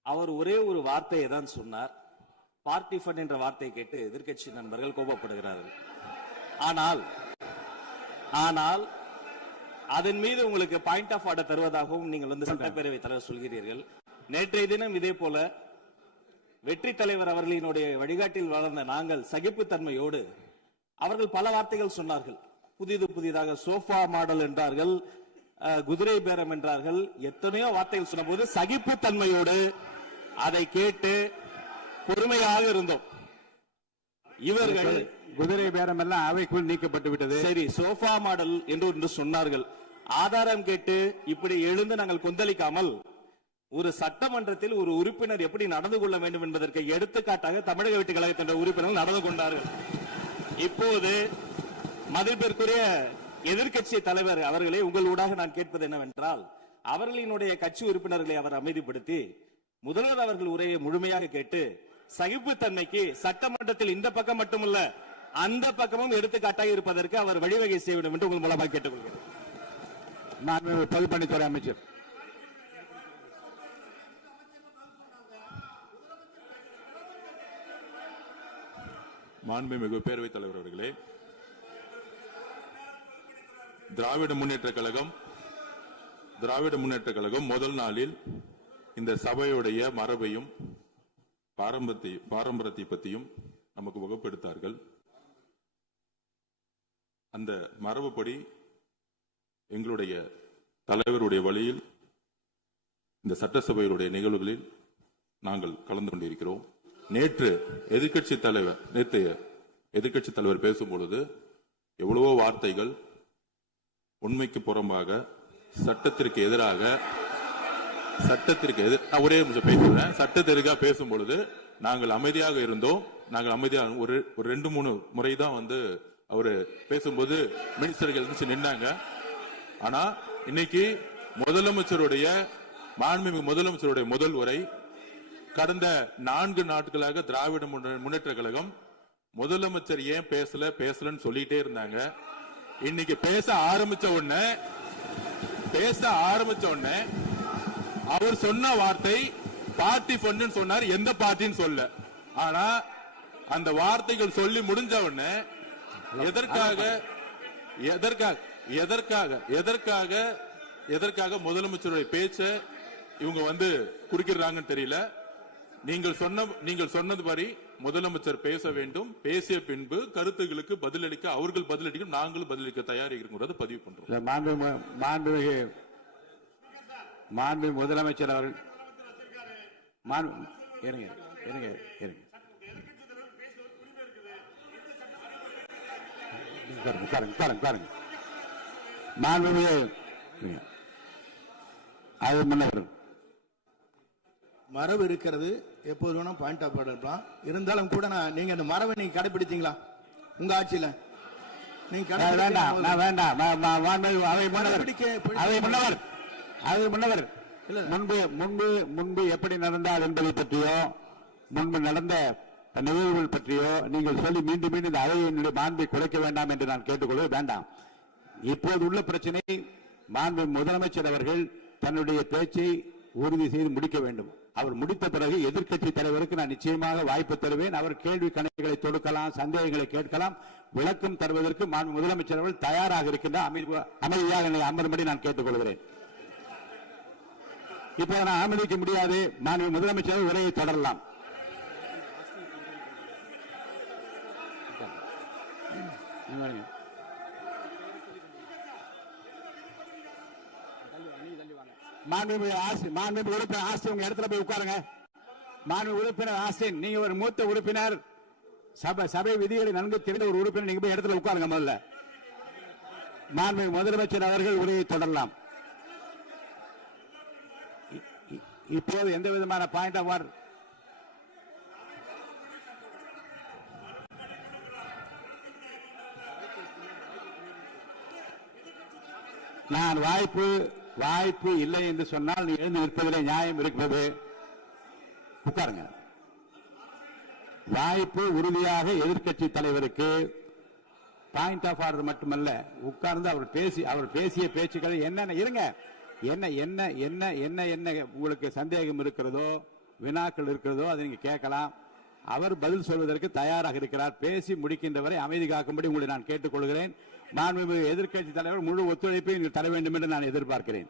அவர் ஒரே ஒரு வார்த்தையை தான் சொன்னார். பார்ட்டி ஃபண்ட் என்ற வார்த்தையை கேட்டு எதிர்க்கட்சி நண்பர்கள் கோபப்படுகிறார்கள். ஆனால் அதன் மீது உங்களுக்கு பாயிண்ட் ஆஃப் ஆர்டர் தருவதாகவும் நீங்கள் சட்டப்பேரவைத் தலைவர் சொல்கிறீர்கள். நேற்றைய தினம் இதே போல வெற்றி தலைவர் அவர்களினுடைய வழிகாட்டில் வளர்ந்த நாங்கள் சகிப்புத்தன்மையோடு அவர்கள் பல வார்த்தைகள் சொன்னார்கள். புதிதாக சோஃபா மாடல் என்றார்கள், குதிரை பேரம் என்றார்கள், எத்தனையோ வார்த்தைகள் சொன்ன போது சகிப்புத்தன்மையோடு அதை கேட்டு பொறுமையாக இருந்தோம். இவர்கள் குதிரை பேரம் எல்லாம் அவைக்குள் நீக்கப்பட்டு விட்டது. சரி, சோஃபா மாடல் என்று சொன்னார்கள். ஆதாரம் கேட்டு இப்படி எழுந்து நாங்கள் கொந்தளிக்காமல் ஒரு சட்டமன்றத்தில் ஒரு உறுப்பினர் எப்படி நடந்து கொள்ள வேண்டும் என்பதற்கு எடுத்துக்காட்டாக தமிழக வெற்றி கழகத்தின் உறுப்பினர்கள் நடந்து கொண்டார்கள். இப்போது மதிப்பிற்குரிய எதிர்க்கட்சி தலைவர் அவர்களே, உங்கள் ஊடாக நான் கேட்பது என்னவென்றால், அவர்களினுடைய கட்சி உறுப்பினர்களை அவர் அமைதிப்படுத்தி முதல்வர் அவர்கள் உரையை முழுமையாக கேட்டு சகிப்புத்தன்மைக்கு சட்டமன்றத்தில் இந்த பக்கம் மட்டுமல்ல அந்த பக்கமும் எடுத்துக்காட்டாக இருப்பதற்கு அவர் வழிவகை செய்ய வேண்டும் என்று உங்கள் மூலமாக கேட்டுக்கொள்கிறேன். பொதுப்பணித்துறை அமைச்சர். மாண்புமிகு பேரவைத் தலைவர் அவர்களே, திராவிட முன்னேற்ற கழகம் திராவிட முன்னேற்ற கழகம் முதல் நாளில் இந்த சபையுடைய மரபையும் பாரம்பரியத்தை பற்றியும் நமக்கு வகுப்பெடுத்தார்கள். அந்த மரபுப்படி எங்களுடைய தலைவருடைய வழியில் இந்த சட்டசபையுடைய நிகழ்வுகளில் நாங்கள் கலந்து கொண்டிருக்கிறோம். நேற்று எதிர்க்கட்சி தலைவர் பேசும்பொழுது எவ்வளவோ வார்த்தைகள் உண்மைக்கு புறம்பாக சட்டத்திற்கு எதிராக நான் ஒரே நிமிஷம் பேசுறேன். சட்டத்திற்காக பேசும் பொழுது நாங்கள் அமைதியாக இருந்தோம். நாங்கள் அமைதியாக ஒரு 2-3 முறை தான் அவரு பேசும்போது மினிஸ்டர்கள் நின்னாங்க. ஆனா இன்னைக்கு மாண்புமிகு முதலமைச்சருடைய முதல் உரை கடந்த 4 நாட்களாக திராவிட முன்னேற்ற கழகம் முதலமைச்சர் ஏன் பேசலன்னு சொல்லிட்டே இருந்தாங்க. இன்னைக்கு பேச ஆரம்பிச்ச உடனே அவர் சொன்ன வார்த்தை பார்ட்டி ஃபண்ட் சொன்னார். எந்த பார்ட்டின்னு சொல்ல. ஆனா அந்த வார்த்தைகள் சொல்லி முடிஞ்ச உடனே எதற்காக முதலமைச்சருடைய பேச்ச இவங்க குறுக்கிறாங்கன்னு தெரியல. நீங்கள் சொன்னது படி முதலமைச்சர் பேச வேண்டும். பேசிய பின்பு கருத்துகளுக்கு பதிலளிக்க அவர்கள் பதிலளிக்கும், நாங்களும் பதிலளிக்க தயாரிக்கிறோம். பதிவு பண்றோம். மாண்புமிகு முதலமைச்சர் அவர்கள் மரபு இருக்கிறது, எப்போது வேணும் பாயிண்ட் ஆஃப் ஆர்டர் இருக்கலாம். இருந்தாலும் கூட நீங்க அந்த மரபை நீங்க கடைபிடிச்சீங்களா உங்க ஆட்சியில? நீங்க முன்னவர் முன்பு எப்படி நடந்தால் என்பதை பற்றியோ முன்பு நடந்த நிகழ்வுகள் பற்றியோ நீங்கள் சொல்லி மீண்டும் இந்த அவையினுடைய மாண்பை குறைக்க வேண்டாம் என்று நான் கேட்டுக்கொள்ள வேண்டாம். இப்போது உள்ள பிரச்சனை மாண்பு முதலமைச்சர் அவர்கள் தன்னுடைய பேச்சை உறுதி செய்து முடிக்க வேண்டும். அவர் முடித்த பிறகு எதிர்க்கட்சி தலைவருக்கு நான் நிச்சயமாக வாய்ப்பு தருவேன். அவர் கேள்வி கணக்குகளை தொடுக்கலாம், சந்தேகங்களை கேட்கலாம். விளக்கம் தருவதற்கு மாண்பு முதலமைச்சர் அவர்கள் தயாராக இருக்கின்ற அமைதியாக என்னை அமரும்படி நான் கேட்டுக்கொள்கிறேன். இப்போ நான் அனுமதிக்க முடியாது. மாண்பு முதலமைச்சர் உரையை தொடரலாம். மாண்புமிகு உறுப்பினர் ஆஸ்டின் உங்க இடத்துல போய் உட்காருங்க. மாண்புமிகு உறுப்பினர் ஆஸ்டின், நீங்க ஒரு மூத்த உறுப்பினர், சபை விதிகளை நன்கு தெரிந்த ஒரு உறுப்பினர், நீங்க போய் இடத்துல உட்காருங்க. முதல்ல மாண்புமிகு முதலமைச்சர் அவர்கள் உரையை தொடரலாம். இப்போது எந்த விதமான பாயிண்ட் ஆஃப் ஆர்டர் நான் வாய்ப்பு இல்லை என்று சொன்னால் நீ எழுந்து நிற்பதிலே நியாயம் இருக்கிறது. உட்காருங்க. வாய்ப்பு உறுதியாக எதிர்க்கட்சி தலைவருக்கு பாயிண்ட் ஆஃப் ஆர்டர் மட்டுமல்ல, உட்கார்ந்து அவர் பேசிய பேச்சுக்களை என்னென்ன இருங்க, என்ன உங்களுக்கு சந்தேகம் இருக்கிறதோ, வினாக்கள் இருக்கிறதோ அதை நீங்க கேட்கலாம். அவர் பதில் சொல்வதற்கு தயாராக இருக்கிறார். பேசி முடிக்கின்ற வரை அமைதி காக்கும்படி உங்களை நான் கேட்டுக்கொள்கிறேன். மாண்புமிகு எதிர்க்கட்சி தலைவர் முழு ஒத்துழைப்பை நீங்கள் தர வேண்டும் என்று நான் எதிர்பார்க்கிறேன்.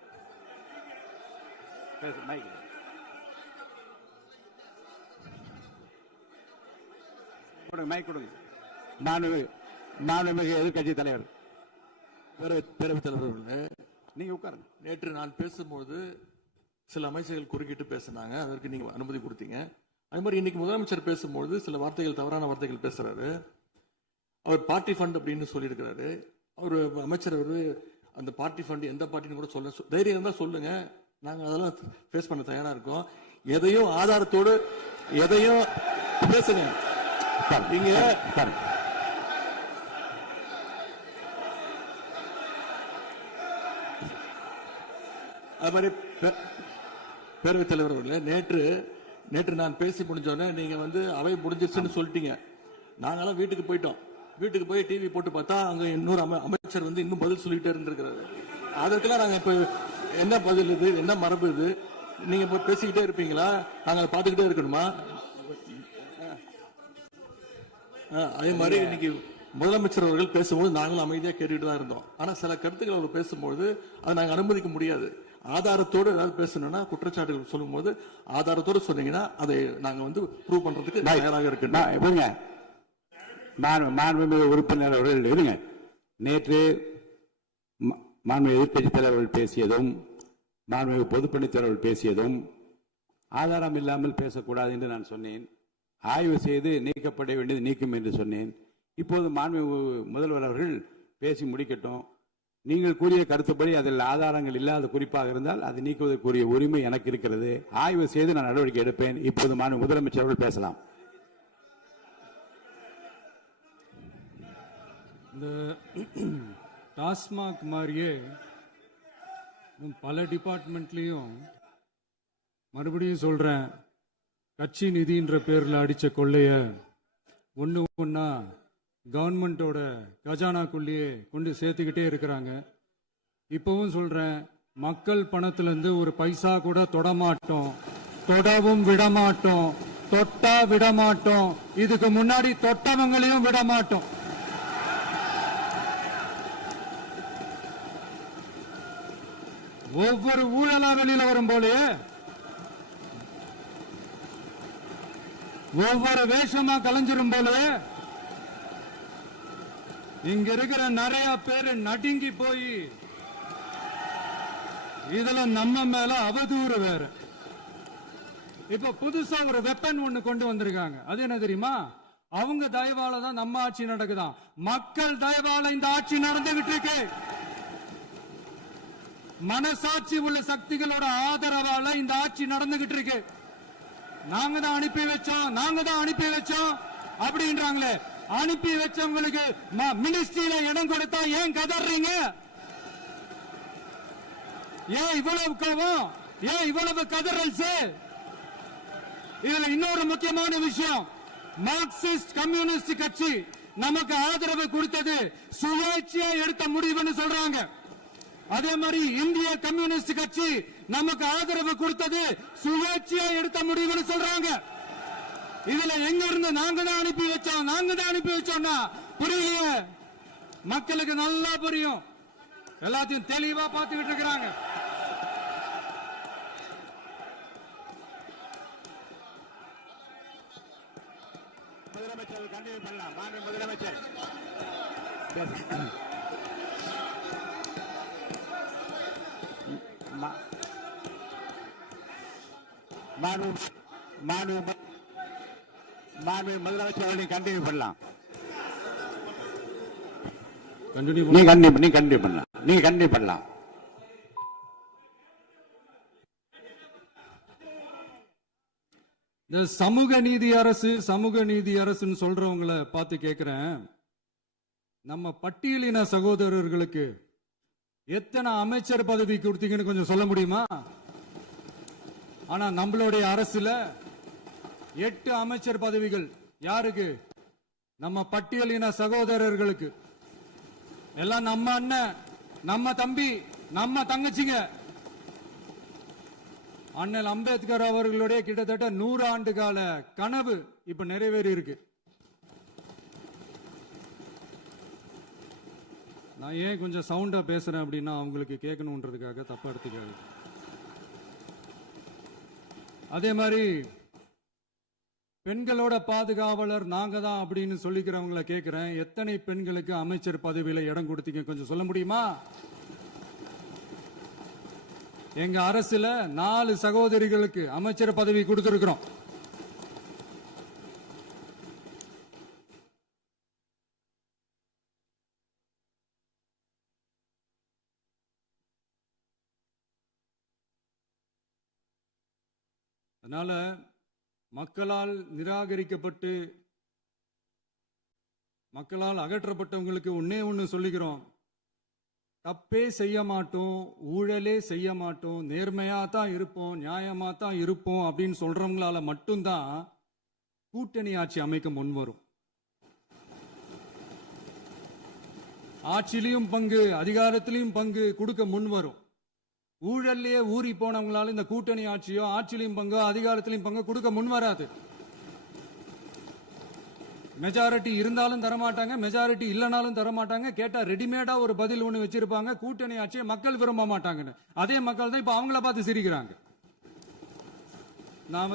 மாண்புமிகு எதிர்க்கட்சி தலைவர், பேரவைத் தலைவர், நீங்க உட்காருங்க. நேற்று நான் பேசும்போது சில அமைச்சர்கள் குறுக்கிட்டு பேசினாங்க, அதற்கு நீங்க அனுமதி கொடுத்தீங்க. அது மாதிரி இன்னைக்கு முதலமைச்சர் பேசும்போது சில வார்த்தைகள், தவறான வார்த்தைகள் பேசுறாரு. அவர் பார்ட்டி ஃபண்ட் அப்படின்னு சொல்லியிருக்கிறாரு. அவர் அமைச்சர் அந்த பார்ட்டி ஃபண்ட் எந்த பார்ட்டின்னு கூட சொல்ல தைரியம் இருந்தா சொல்லுங்க, நாங்க அதெல்லாம் ஃபேஸ் பண்ண தயாரா இருக்கோம். எதையும் ஆதாரத்தோடு எதையும் பேசுங்க. நீங்க அது மாதிரி பேரவைத் தலைவர் அவர்களே, நேற்று நான் பேசி முடிஞ்சோடனே நீங்க அவை முடிஞ்சிருச்சுன்னு சொல்லிட்டீங்க. நாங்கெல்லாம் வீட்டுக்கு போயிட்டோம். வீட்டுக்கு போய் டிவி போட்டு பார்த்தா அங்க இன்னொரு அமைச்சர் இன்னும் பதில் சொல்லிட்டே இருந்திருக்கிறாரு. அதற்கெல்லாம் நாங்க இப்ப என்ன பதில் இது, என்ன மரபு இது? நீங்க போய் பேசிக்கிட்டே இருப்பீங்களா? நாங்க அதை பார்த்துக்கிட்டே இருக்கணுமா? அதே மாதிரி இன்னைக்கு முதலமைச்சர் அவர்கள் பேசும்போது நாங்களும் அமைதியா கேட்டுட்டு தான் இருந்தோம். ஆனா சில கருத்துக்கள் அவர் பேசும்போது அதை நாங்க அனுமதிக்க முடியாது. ஆதாரத்தோடு ஏதாவது பேசணும்னா குற்றச்சாட்டுகள் சொல்லும்போது ஆதாரத்தோடு சொன்னீங்கன்னா அதை நாங்க வந்து ப்ரூவ் பண்றதுக்கு தயாராக இருக்கு. மாண்புமிகு உறுப்பினர் அவர்கள் இருங்க. நேற்று மாண்புமிகு எதிர்க்கட்சித் தலைவர்கள் பேசியதும் மாண்புமிகு பொதுப்பணித் தலைவர்கள் பேசியதும் ஆதாரம் இல்லாமல் பேசக்கூடாது என்று நான் சொன்னேன். ஆய்வு செய்து நீக்கப்பட வேண்டியது நீக்கும் என்று சொன்னேன். இப்போது மாண்புமிகு முதல்வர் அவர்கள் பேசி முடிக்கட்டும். நீங்கள் கூறிய கருத்துப்படி அதில் ஆதாரங்கள் இல்லாத குறிப்பாக இருந்தால் அதை நீக்குவதற்குரிய உரிமை எனக்கு இருக்கிறது. ஆய்வு செய்து நான் நடவடிக்கை எடுப்பேன். இப்போது மாண்புமிகு முதலமைச்சர் அவர்கள் பேசலாம். இந்த டாஸ்மாக் மாதிரியே பல டிபார்ட்மெண்ட்லயும் மறுபடியும் சொல்றேன், கட்சி நிதின்ற பேர்ல அடிச்ச கொள்ளைய ஒண்ணு ஒண்ணா கவர்மெண்டோட கஜானாக்குள்ளேயே கொண்டு சேர்த்துக்கிட்டே இருக்கிறாங்க. இப்பவும் சொல்றேன், மக்கள் பணத்துல இருந்து ஒரு பைசா கூட தொடமாட்டோம், தொடவும் விடமாட்டோம், தொட்டா விடமாட்டோம், இதுக்கு முன்னாடி தொட்டவங்களையும் விடமாட்டோம். ஒவ்வொரு ஊழலா வெளியில வரும் போலயே ஒவ்வொரு வேஷமா கலைஞ்சிரும் போலயே இங்க இருக்கிற நிறைய பேரு நடுங்கி போய் இதுல நம்ம மேல அவதூறு வேற. இப்ப புதுசா ஒரு வெப்பன் ஒண்ணு கொண்டு வந்திருக்காங்க. அது என்ன தெரியுமா? அவங்க தயவால தான் நம்ம ஆட்சி நடக்குதாம். மக்கள் தயவால இந்த ஆட்சி நடந்துகிட்டு இருக்கு. மனசாட்சி உள்ள சக்திகளோட ஆதரவால இந்த ஆட்சி நடந்துகிட்டு இருக்கு. நாங்க தான் அனுப்பி வச்சோம் அப்படின்றாங்களே. அனுப்பி வச்சவங்களுக்கு மினிஸ்ட்ரியில இடம் கொடுத்தா ஏன் கதறீங்க? ஏன் இவ்வளவு கோவம்? ஏன் இவ்வளவு கதறல்ஸ்? இதுல இன்னொரு முக்கியமான விஷயம், மார்க்சிஸ்ட் கம்யூனிஸ்ட் கட்சி நமக்கு ஆதரவு கொடுத்தது சுயேட்சையா எடுத்த முடிவுன்னு சொல்றாங்க. அதே மாதிரி இந்திய கம்யூனிஸ்ட் கட்சி நமக்கு ஆதரவு கொடுத்தது சுயேட்சையா எடுத்த முடிவுன்னு சொல்றாங்க. இதுல எங்க இருந்து நாங்க தான் அனுப்பி வச்சோம்னா புரியலையே. மக்களுக்கு நல்லா புரியும், எல்லாத்தையும் தெளிவா பார்த்துக்கிட்டு இருக்கிறாங்க. முதலமைச்சர் கண்டினியூ பண்ணலாம். மாண்புமிகு முதலமைச்சர் முதலமைச்சர் கண்டினியூ பண்ணலாம். நீ கண்டினியூ பண்ணலாம். இந்த சமூக நீதி அரசுன்னு சொல்றவங்களை பார்த்து கேட்கிறேன், நம்ம பட்டியலின சகோதரர்களுக்கு எத்தனை அமைச்சர் பதவி கொடுத்தீங்கன்னு கொஞ்சம் சொல்ல முடியுமா? ஆனா நம்மளுடைய அரசுல 8 அமைச்சர் பதவிகள் யாருக்கு? நம்ம பட்டியலின சகோதரர்களுக்கு. எல்லாம் நம்ம அண்ணன், நம்ம தம்பி, நம்ம தங்கச்சிங்க. அண்ணல் அம்பேத்கர் அவர்களுடைய கிட்டத்தட்ட 100 ஆண்டு கால கனவு இப்ப நிறைவேறி இருக்கு. நான் ஏன் கொஞ்சம் சவுண்டா பேசுறேன் அப்படின்னா அவங்களுக்கு கேட்கணுன்றதுக்காக தப்பா எடுத்துக்காது. அதே மாதிரி பெண்களோட பாதுகாவலர் நாங்க தான் அப்படின்னு சொல்லிக்கிறவங்களை கேட்கிறேன், எத்தனை பெண்களுக்கு அமைச்சர் பதவியில இடம் கொடுத்தீங்க கொஞ்சம் சொல்ல முடியுமா? எங்க அரசுல 4 சகோதரிகளுக்கு அமைச்சர் பதவி கொடுத்திருக்கிறோம். அதனால மக்களால் நிராகரிக்கப்பட்டு மக்களால் அகற்றப்பட்டவங்களுக்கு ஒண்ணு சொல்லிக்கிறோம், தப்பே செய்ய மாட்டோம், ஊழலே செய்ய மாட்டோம், நேர்மையா தான் இருப்போம், நியாயமா தான் இருப்போம் அப்படின்னு சொல்றவங்களால மட்டும்தான் கூட்டணி ஆட்சி அமைக்க முன் வரும். ஆட்சியிலையும் பங்கு, அதிகாரத்திலையும் பங்கு கொடுக்க முன் வரும். ஊழல்லையே ஊறி போனவங்களால இந்த கூட்டணி ஆட்சியோ ஆட்சியிலையும் பங்கோ அதிகாரத்திலையும் பங்கு கொடுக்க முன் வராது. மெஜாரிட்டி இருந்தாலும் தரமாட்டாங்க, மெஜாரிட்டி இல்லைனாலும் தரமாட்டாங்க. கேட்டா ரெடிமேடா ஒரு பதில் ஒண்ணு வச்சிருப்பாங்க, கூட்டணி ஆட்சியை மக்கள் விரும்ப மாட்டாங்கன்னு. அதே மக்கள் தான் இப்ப அவங்கள பார்த்து சிரிக்கிறாங்க. நான்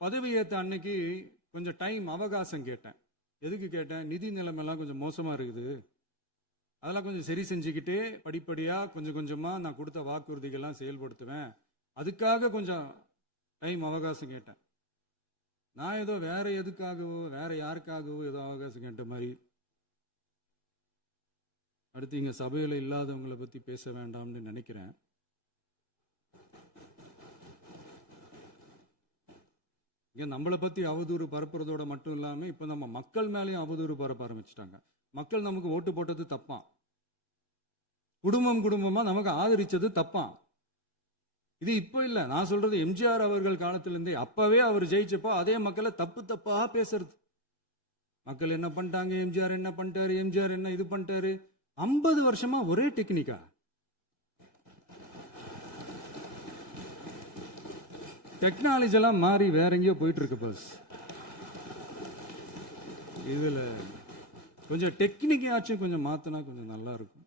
பதவியேற்ற அன்னைக்கு கொஞ்சம் டைம் அவகாசம் கேட்டேன். எதுக்கு கேட்டேன்? நிதி நிலைமைலாம் கொஞ்சம் மோசமா இருக்குது, அதெல்லாம் கொஞ்சம் சரி செஞ்சுக்கிட்டு படிப்படியா கொஞ்சம் கொஞ்சமா நான் கொடுத்த வாக்குறுதிகள்லாம் செயல்படுத்துவேன், அதுக்காக கொஞ்சம் டைம் அவகாசம் கேட்டேன். நான் ஏதோ வேற எதுக்காகவோ வேற யாருக்காகவோ ஏதோ அவகாசம் கேட்ட மாதிரி. அடுத்து இங்க சபையில இல்லாதவங்களை பத்தி பேச வேண்டாம்னு நினைக்கிறேன். இங்க நம்மளை பத்தி அவதூறு பரப்புறதோட மட்டும் இல்லாம இப்ப நம்ம மக்கள் மேலேயும் அவதூறு பரப்ப ஆரம்பிச்சிட்டாங்க. மக்கள் நமக்கு ஓட்டு போட்டது தப்பான், குடும்பம் குடும்பமா நமக்கு ஆதரிச்சது தப்பான். இது இப்ப இல்ல, நான் சொல்றது எம்ஜிஆர் அவர்கள் காலத்திலிருந்தே. அப்பவே அவர் ஜெயிச்சப்போ அதே மக்களை தப்பு தப்பா பேசுறது. மக்கள் என்ன பண்ணிட்டாங்க, எம்ஜிஆர் என்ன பண்ணிட்டாரு, எம்ஜிஆர் என்ன இது பண்ணிட்டாரு. 50 வருஷமா ஒரே டெக்னிக்கா. டெக்னாலஜி எல்லாம் மாறி வேற எங்கேயோ போயிட்டு இருக்கு பஸ். இதுல கொஞ்சம் டெக்னிக்காச்சும் கொஞ்சம் மாத்தினா கொஞ்சம் நல்லா இருக்கும்.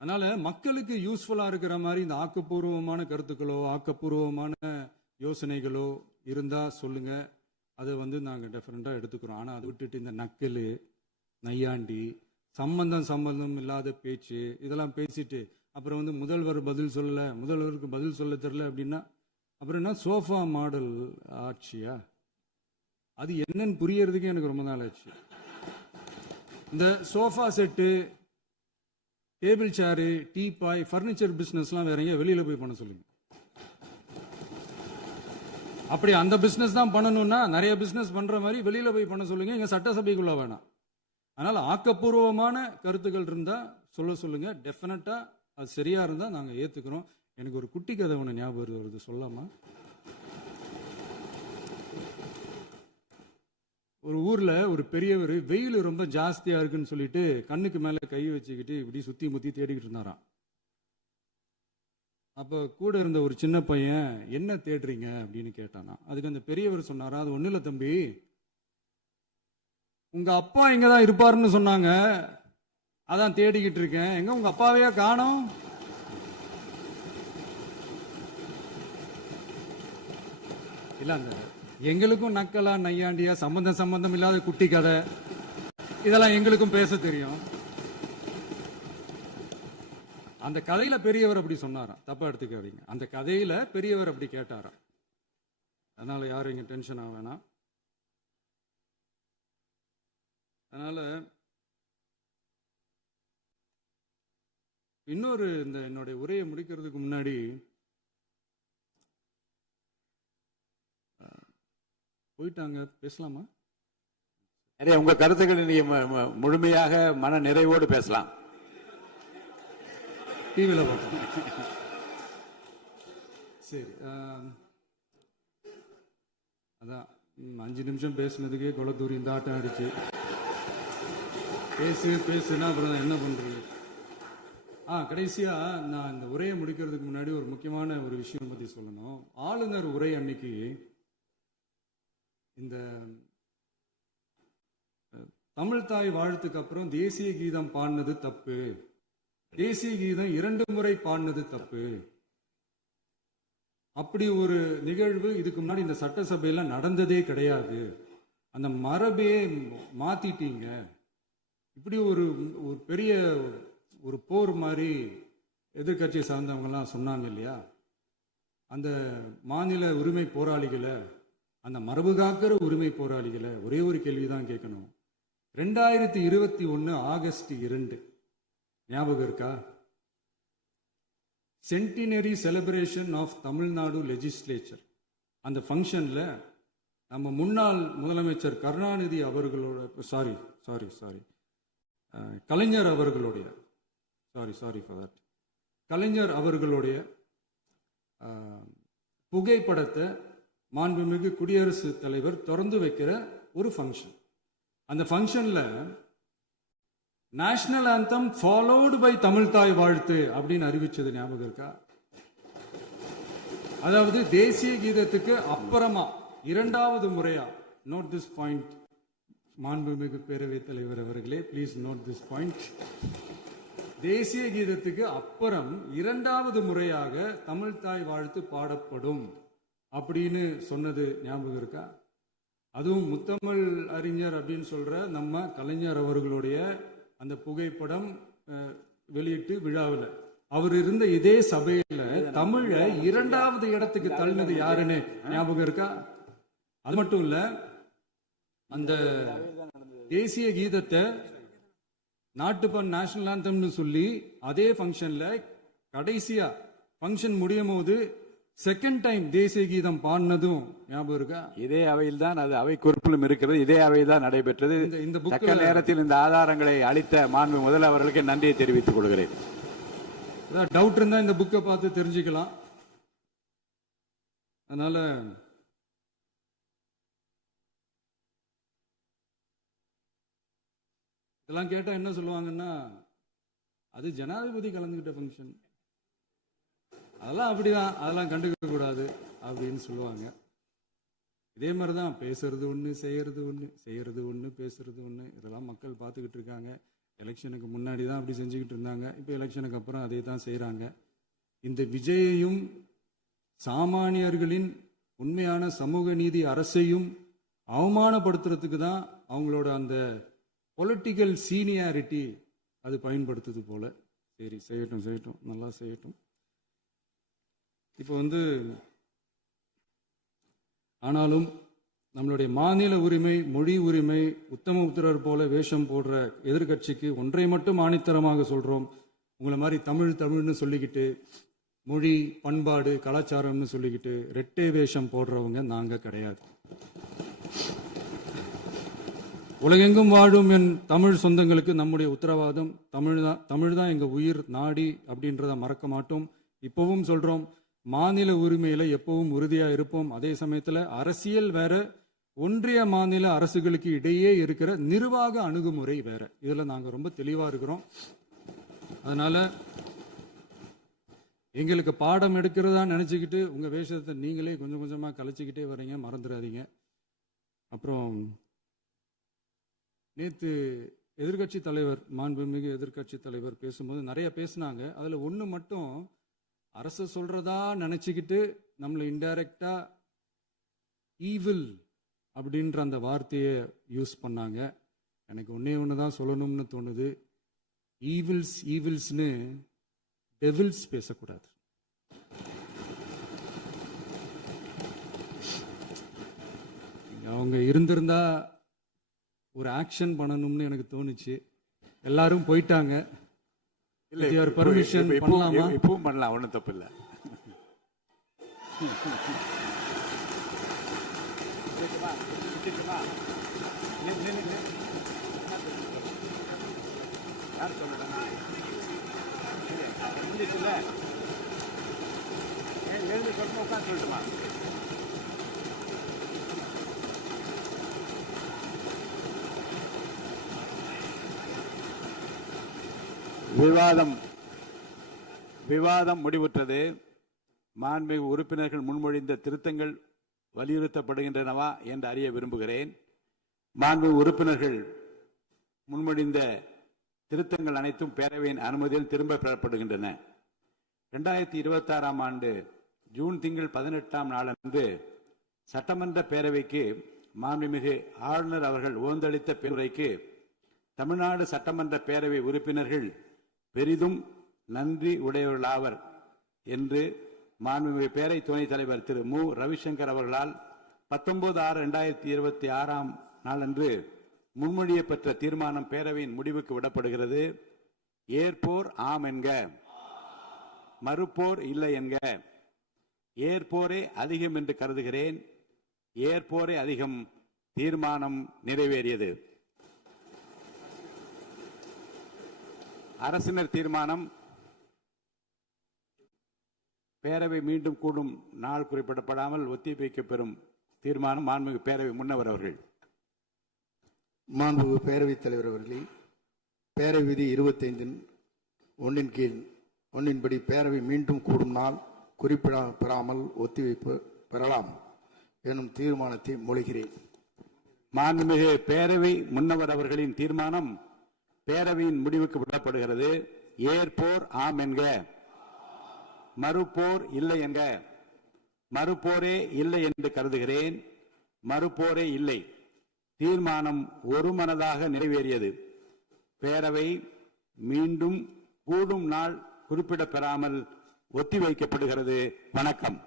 அதனால மக்களுக்கு யூஸ்ஃபுல்லா இருக்கிற மாதிரி இந்த ஆக்கப்பூர்வமான கருத்துக்களோ ஆக்கப்பூர்வமான யோசனைகளோ இருந்தா சொல்லுங்க, அதை நாங்க டெஃபரெண்டா எடுத்துக்கிறோம். ஆனா அதை விட்டுட்டு இந்த நக்கல் நையாண்டி சம்பந்தம் இல்லாத பேச்சு இதெல்லாம் பேசிட்டு அப்புறம் முதல்வர் பதில் சொல்லல, முதல்வருக்கு பதில் சொல்ல தெரியல அப்படின்னா அப்புறம் என்ன சோஃபா மாடல் ஆட்சியா? அது என்னன்னு புரியறதுக்கே எனக்கு ரொம்ப நாள் ஆச்சு. இந்த sofa set, table chair, teapoy, furniture பிசினஸ்லாம் வேற எங்கேயும் வெளியில போய் பண்ண சொல்லுங்க. அப்படி அந்த பிசினஸ் தான் பண்ணணும்னா நிறைய பிசினஸ் பண்ற மாதிரி வெளியில போய் பண்ண சொல்லுங்க, இங்க சட்டசபைக்குள்ள வேணாம். அதனால ஆக்கப்பூர்வமான கருத்துக்கள் இருந்தா சொல்லுங்க, டெஃபினட்டா அது சரியா இருந்தா நாங்க ஏத்துக்கிறோம். எனக்கு ஒரு குட்டி கதை ஒன்று ஞாபகம் வருது, சொல்லாமா? ஒரு ஊர்ல ஒரு பெரியவர் வெயில் ரொம்ப ஜாஸ்தியா இருக்குன்னு சொல்லிட்டு கண்ணுக்கு மேல கை வச்சுக்கிட்டு இப்படி சுத்தி முத்தி தேடிக்கிட்டு இருந்தாராம். அப்ப கூட இருந்த ஒரு சின்ன பையன் என்ன தேடுறீங்க அப்படின்னு கேட்டானா. அதுக்கு அந்த பெரியவர் சொன்னாரா, அது ஒண்ணு இல்ல தம்பி, உங்க அப்பா இங்கதான் இருப்பாருன்னு சொன்னாங்க, அதான் தேடிக்கிட்டு இருக்கேன், எங்க உங்க அப்பாவையா காணோம்? இல்ல அந்த எங்களுக்கும் நக்கலா நையாண்டியா சம்பந்தம் இல்லாத குட்டி கதை இதெல்லாம் எங்களுக்கும் பேச தெரியும். அந்த கதையில பெரியவர் அப்படி சொன்னாராம், தப்பா எடுத்துக்காதீங்க. அந்த கதையில பெரியவர் அப்படி கேட்டாராம். அதனால யாரும் இங்க டென்ஷன் ஆக வேணாம். அதனால இன்னொரு இந்த என்னுடைய உரையை முடிக்கிறதுக்கு முன்னாடி போயிட்டாங்க, பேசலாமா? நிறைய உங்க கருத்துக்களை நீங்க முழுமையாக மன நிறைவோடு பேசலாம். டிவியில் பார்ப்போம். சரி, அதான் 5 நிமிஷம் பேசுனதுக்கே கொளத்தூரி இந்த ஆட்டம் அடிச்சு பேசுனா அப்புறம் என்ன பண்றது? கடைசியா நான் இந்த உரையை முடிக்கிறதுக்கு முன்னாடி ஒரு முக்கியமான ஒரு விஷயம் பத்தி சொல்லணும். ஆளுநர் உரை அன்னைக்கு இந்த தமிழ் தாய் வாழ்த்துக்கு அப்புறம் தேசிய கீதம் பாடினது தப்பு, தேசிய கீதம் 2 முறை பாடினது தப்பு, அப்படி ஒரு நிகழ்வு இதுக்கு முன்னாடி இந்த சட்டசபையில நடந்ததே கிடையாது, அந்த மரபையே மாத்திட்டீங்க, இப்படி ஒரு பெரிய ஒரு போர் மாதிரி எதிர்கட்சியை சார்ந்தவங்கலாம் சொன்னாங்க இல்லையா? அந்த மாநில உரிமை போராளிகளை, அந்த மரபு காக்கிற உரிமை போராளிகளை ஒரே ஒரு கேள்விதான் கேட்கணும். 2021 ஆகஸ்ட் 2 ஞாபகம் இருக்கா? Centenary celebration of Tamil Nadu legislature. அந்த ஃபங்க்ஷன்ல நம்ம முன்னாள் முதலமைச்சர் கருணாநிதி அவர்களோட கலைஞர் அவர்களுடைய கலைஞர் அவர்களுடைய புகைப்படத்தை மாண்புமிகு குடியரசுத் தலைவர் திறந்து வைக்கிற ஒரு ஃபங்க்ஷன். அந்த ஃபங்க்ஷன்ல national anthem followed by Tamil Thai Vazhthu அப்படின்னு அறிவிச்சது ஞாபகம் இருக்கா? அதாவது தேசிய கீதத்துக்கு அப்புறமா இரண்டாவது முறையா, நோட் திஸ் பாயிண்ட் மாண்புமிகு பேரவைத் தலைவர் அவர்களே, ப்ளீஸ் நோட் திஸ் பாயிண்ட். தேசிய கீதத்துக்கு அப்புறம் இரண்டாவது முறையாக தமிழ் தாய் வாழ்த்து பாடப்படும் அப்படின்னு சொன்னது ஞாபகம் இருக்கா? அதுவும் முத்தமிழ் அறிஞர் அப்படின்னு சொல்ற நம்ம கலைஞர் அவர்களுடைய அந்த புகைப்படம் வெளியிட்டு விழாவில் அவர் இருந்த இதே சபையில தமிழை இரண்டாவது இடத்துக்கு தள்ளினது யாருன்னு ஞாபகம் இருக்கா? அது மட்டும் இல்ல, அந்த தேசிய கீதத்தை நாட்டுப்பண் நேஷனல் ஆந்தம்னு சொல்லி அதே ஃபங்க்ஷன்ல கடைசியா ஃபங்க்ஷன் முடியும் போது செகண்ட் டைம் தேசிய கீதம் பாடினதும் ஞாபகம் இருக்கா? இதே அவையில் தான், அது அவை குறிப்பிலும் இருக்கிறது, இதே அவையில் தான் நடைபெற்றது. இந்த தக்க நேரத்தில் இந்த ஆதாரங்களை அளித்த மாண்பு முதல் அவர்களுக்கு நன்றியை தெரிவித்துக் கொள்கிறேன். டவுட் இருந்தா இந்த புக்கை பார்த்து தெரிஞ்சுக்கலாம். அதனால இதெல்லாம் கேட்டா என்ன சொல்லுவாங்கன்னா, அது ஜனாதிபதி கலந்துகிட்ட ஃபங்க்ஷன், அதெல்லாம் அப்படிதான், அதெல்லாம் கண்டுக்க கூடாது அப்படின்னு சொல்லுவாங்க. இதே மாதிரிதான் பேசுறது ஒண்ணு, செய்யறது ஒண்ணு, செய்யறது ஒண்ணு, பேசுறது ஒண்ணு. இதெல்லாம் மக்கள் பார்த்துக்கிட்டு இருக்காங்க. எலெக்ஷனுக்கு முன்னாடி தான் அப்படி செஞ்சுக்கிட்டு இருந்தாங்க. இப்போ எலெக்ஷனுக்கு அப்புறம் அதே தான் செய்கிறாங்க. இந்த விஜயையும் சாமானியர்களின் உண்மையான சமூக நீதி அரசையும் அவமானப்படுத்துறதுக்கு தான் அவங்களோட அந்த பொலிட்டிக்கல் சீனியாரிட்டி அது பயன்படுத்துது போல. சரி, செய்யட்டும் செய்யட்டும், நல்லா செய்யட்டும். இப்போ ஆனாலும் நம்மளுடைய மாநில உரிமை, மொழி உரிமை, உத்தமபுத்திரர் போல வேஷம் போடுற எதிர்கட்சிக்கு ஒன்றை மட்டும் ஆணித்தரமாக சொல்றோம். உங்களை மாதிரி தமிழ்னு சொல்லிக்கிட்டு, மொழி, பண்பாடு, கலாச்சாரம்னு சொல்லிக்கிட்டு ரெட்டை வேஷம் போடுறவங்க நாங்க கிடையாது. உலகெங்கும் வாழும் என் தமிழ் சொந்தங்களுக்கு நம்முடைய உத்தரவாதம் தமிழ் தான் எங்க உயிர் நாடி அப்படின்றத மறக்க மாட்டோம். இப்பவும் சொல்றோம், மாநில உரிமையில எப்பவும் உறுதியா இருப்போம். அதே சமயத்துல அரசியல் வேற, ஒன்றிய மாநில அரசுகளுக்கு இடையே இருக்கிற நிர்வாக அணுகுமுறை வேற. இதுல நாங்க ரொம்ப தெளிவா இருக்கிறோம். அதனால எங்களுக்கு பாடம் எடுக்கிறதா நினைச்சுக்கிட்டு உங்க வேஷத்தை நீங்களே கொஞ்சம் கொஞ்சமா கலைச்சிக்கிட்டே வர்றீங்க, மறந்துடாதீங்க. அப்புறம் நேற்று எதிர்கட்சி தலைவர், மாண்புமிகு எதிர்கட்சி தலைவர் பேசும்போது நிறைய பேசினாங்க. அதுல ஒண்ணு மட்டும், அரசு சொல்றதா நினைச்சுக்கிட்டு நம்மளை இன்டைரக்டா ஈவில் அப்படின்ற அந்த வார்த்தையை யூஸ் பண்ணாங்க. எனக்கு ஒண்ணு தான் சொல்லணும்னு தோணுது. ஈவில்ஸ்னு டெவில்ஸ் பேசக்கூடாது. அவங்க இருந்திருந்தா ஒரு ஆக்ஷன் பண்ணணும்னு எனக்கு தோணுச்சு. எல்லாரும் போயிட்டாங்க. பர்மிஷன் பண்ணலாமா? இப்பவும் பண்ணலாம், ஒன்றும் தப்பு இல்லை. விவாதம் முடிவுற்றது. மாண்புமிகு உறுப்பினர்கள் முன்மொழிந்த திருத்தங்கள் வலியுறுத்தப்படுகின்றனவா என்று அறிய விரும்புகிறேன். மாண்புமிகு உறுப்பினர்கள் முன்மொழிந்த திருத்தங்கள் அனைத்தும் பேரவையின் அனுமதியில் திரும்ப பெறப்படுகின்றன. 2026 ஆண்டு ஜூன் திங்கள் 18ஆம் நாளன்று சட்டமன்ற பேரவைக்கு மாண்புமிகு ஆளுநர் அவர்கள் ஓந்தளித்த பெருரைக்கு தமிழ்நாடு சட்டமன்ற பேரவை உறுப்பினர்கள் பெரிதும் நன்றி உடையவர்களாவர் என்று மாண்புமிகு பேரவை துணைத் தலைவர் திரு மு ரவிசங்கர் அவர்களால் 19/6/2026 நாளன்று முன்மொழியப்பெற்ற தீர்மானம் பேரவையின் முடிவுக்கு விடப்படுகிறது. ஏற்போர் ஆம் என்க, மறுப்போர் இல்லை என்க. ஏற்போரே அதிகம் என்று கருதுகிறேன். ஏற்போரே அதிகம். தீர்மானம் நிறைவேறியது. அரசினர் தீர்மானம். பேரவை மீண்டும் கூடும் நாள் குறிப்பிடப்படாமல் ஒத்திவைக்கப்பெறும் தீர்மானம். மாண்புமிகு பேரவை முன்னவர் அவர்கள். மாண்புமிகு பேரவைத் தலைவர் அவர்களே, பேரவை விதி 25 1 கீழ் 1 படி பேரவை மீண்டும் கூடும் நாள் பெறாமல் ஒத்திவைப்பு பெறலாம் எனும் தீர்மானத்தை மொழிகிறேன். மாண்புமிகு பேரவை முன்னவர் அவர்களின் தீர்மானம் பேரவையின் முடிவுக்கு விடப்படுகிறது. ஏற்போர் ஆம் என்க, மறுப்போர் இல்லை என்க. மறுப்போரே இல்லை என்று கருதுகிறேன். மறுப்போரே இல்லை. தீர்மானம் ஒருமனதாக நிறைவேறியது. பேரவை மீண்டும் கூடும் நாள் குறிப்பிடப்பெறாமல் ஒத்திவைக்கப்படுகிறது. வணக்கம்.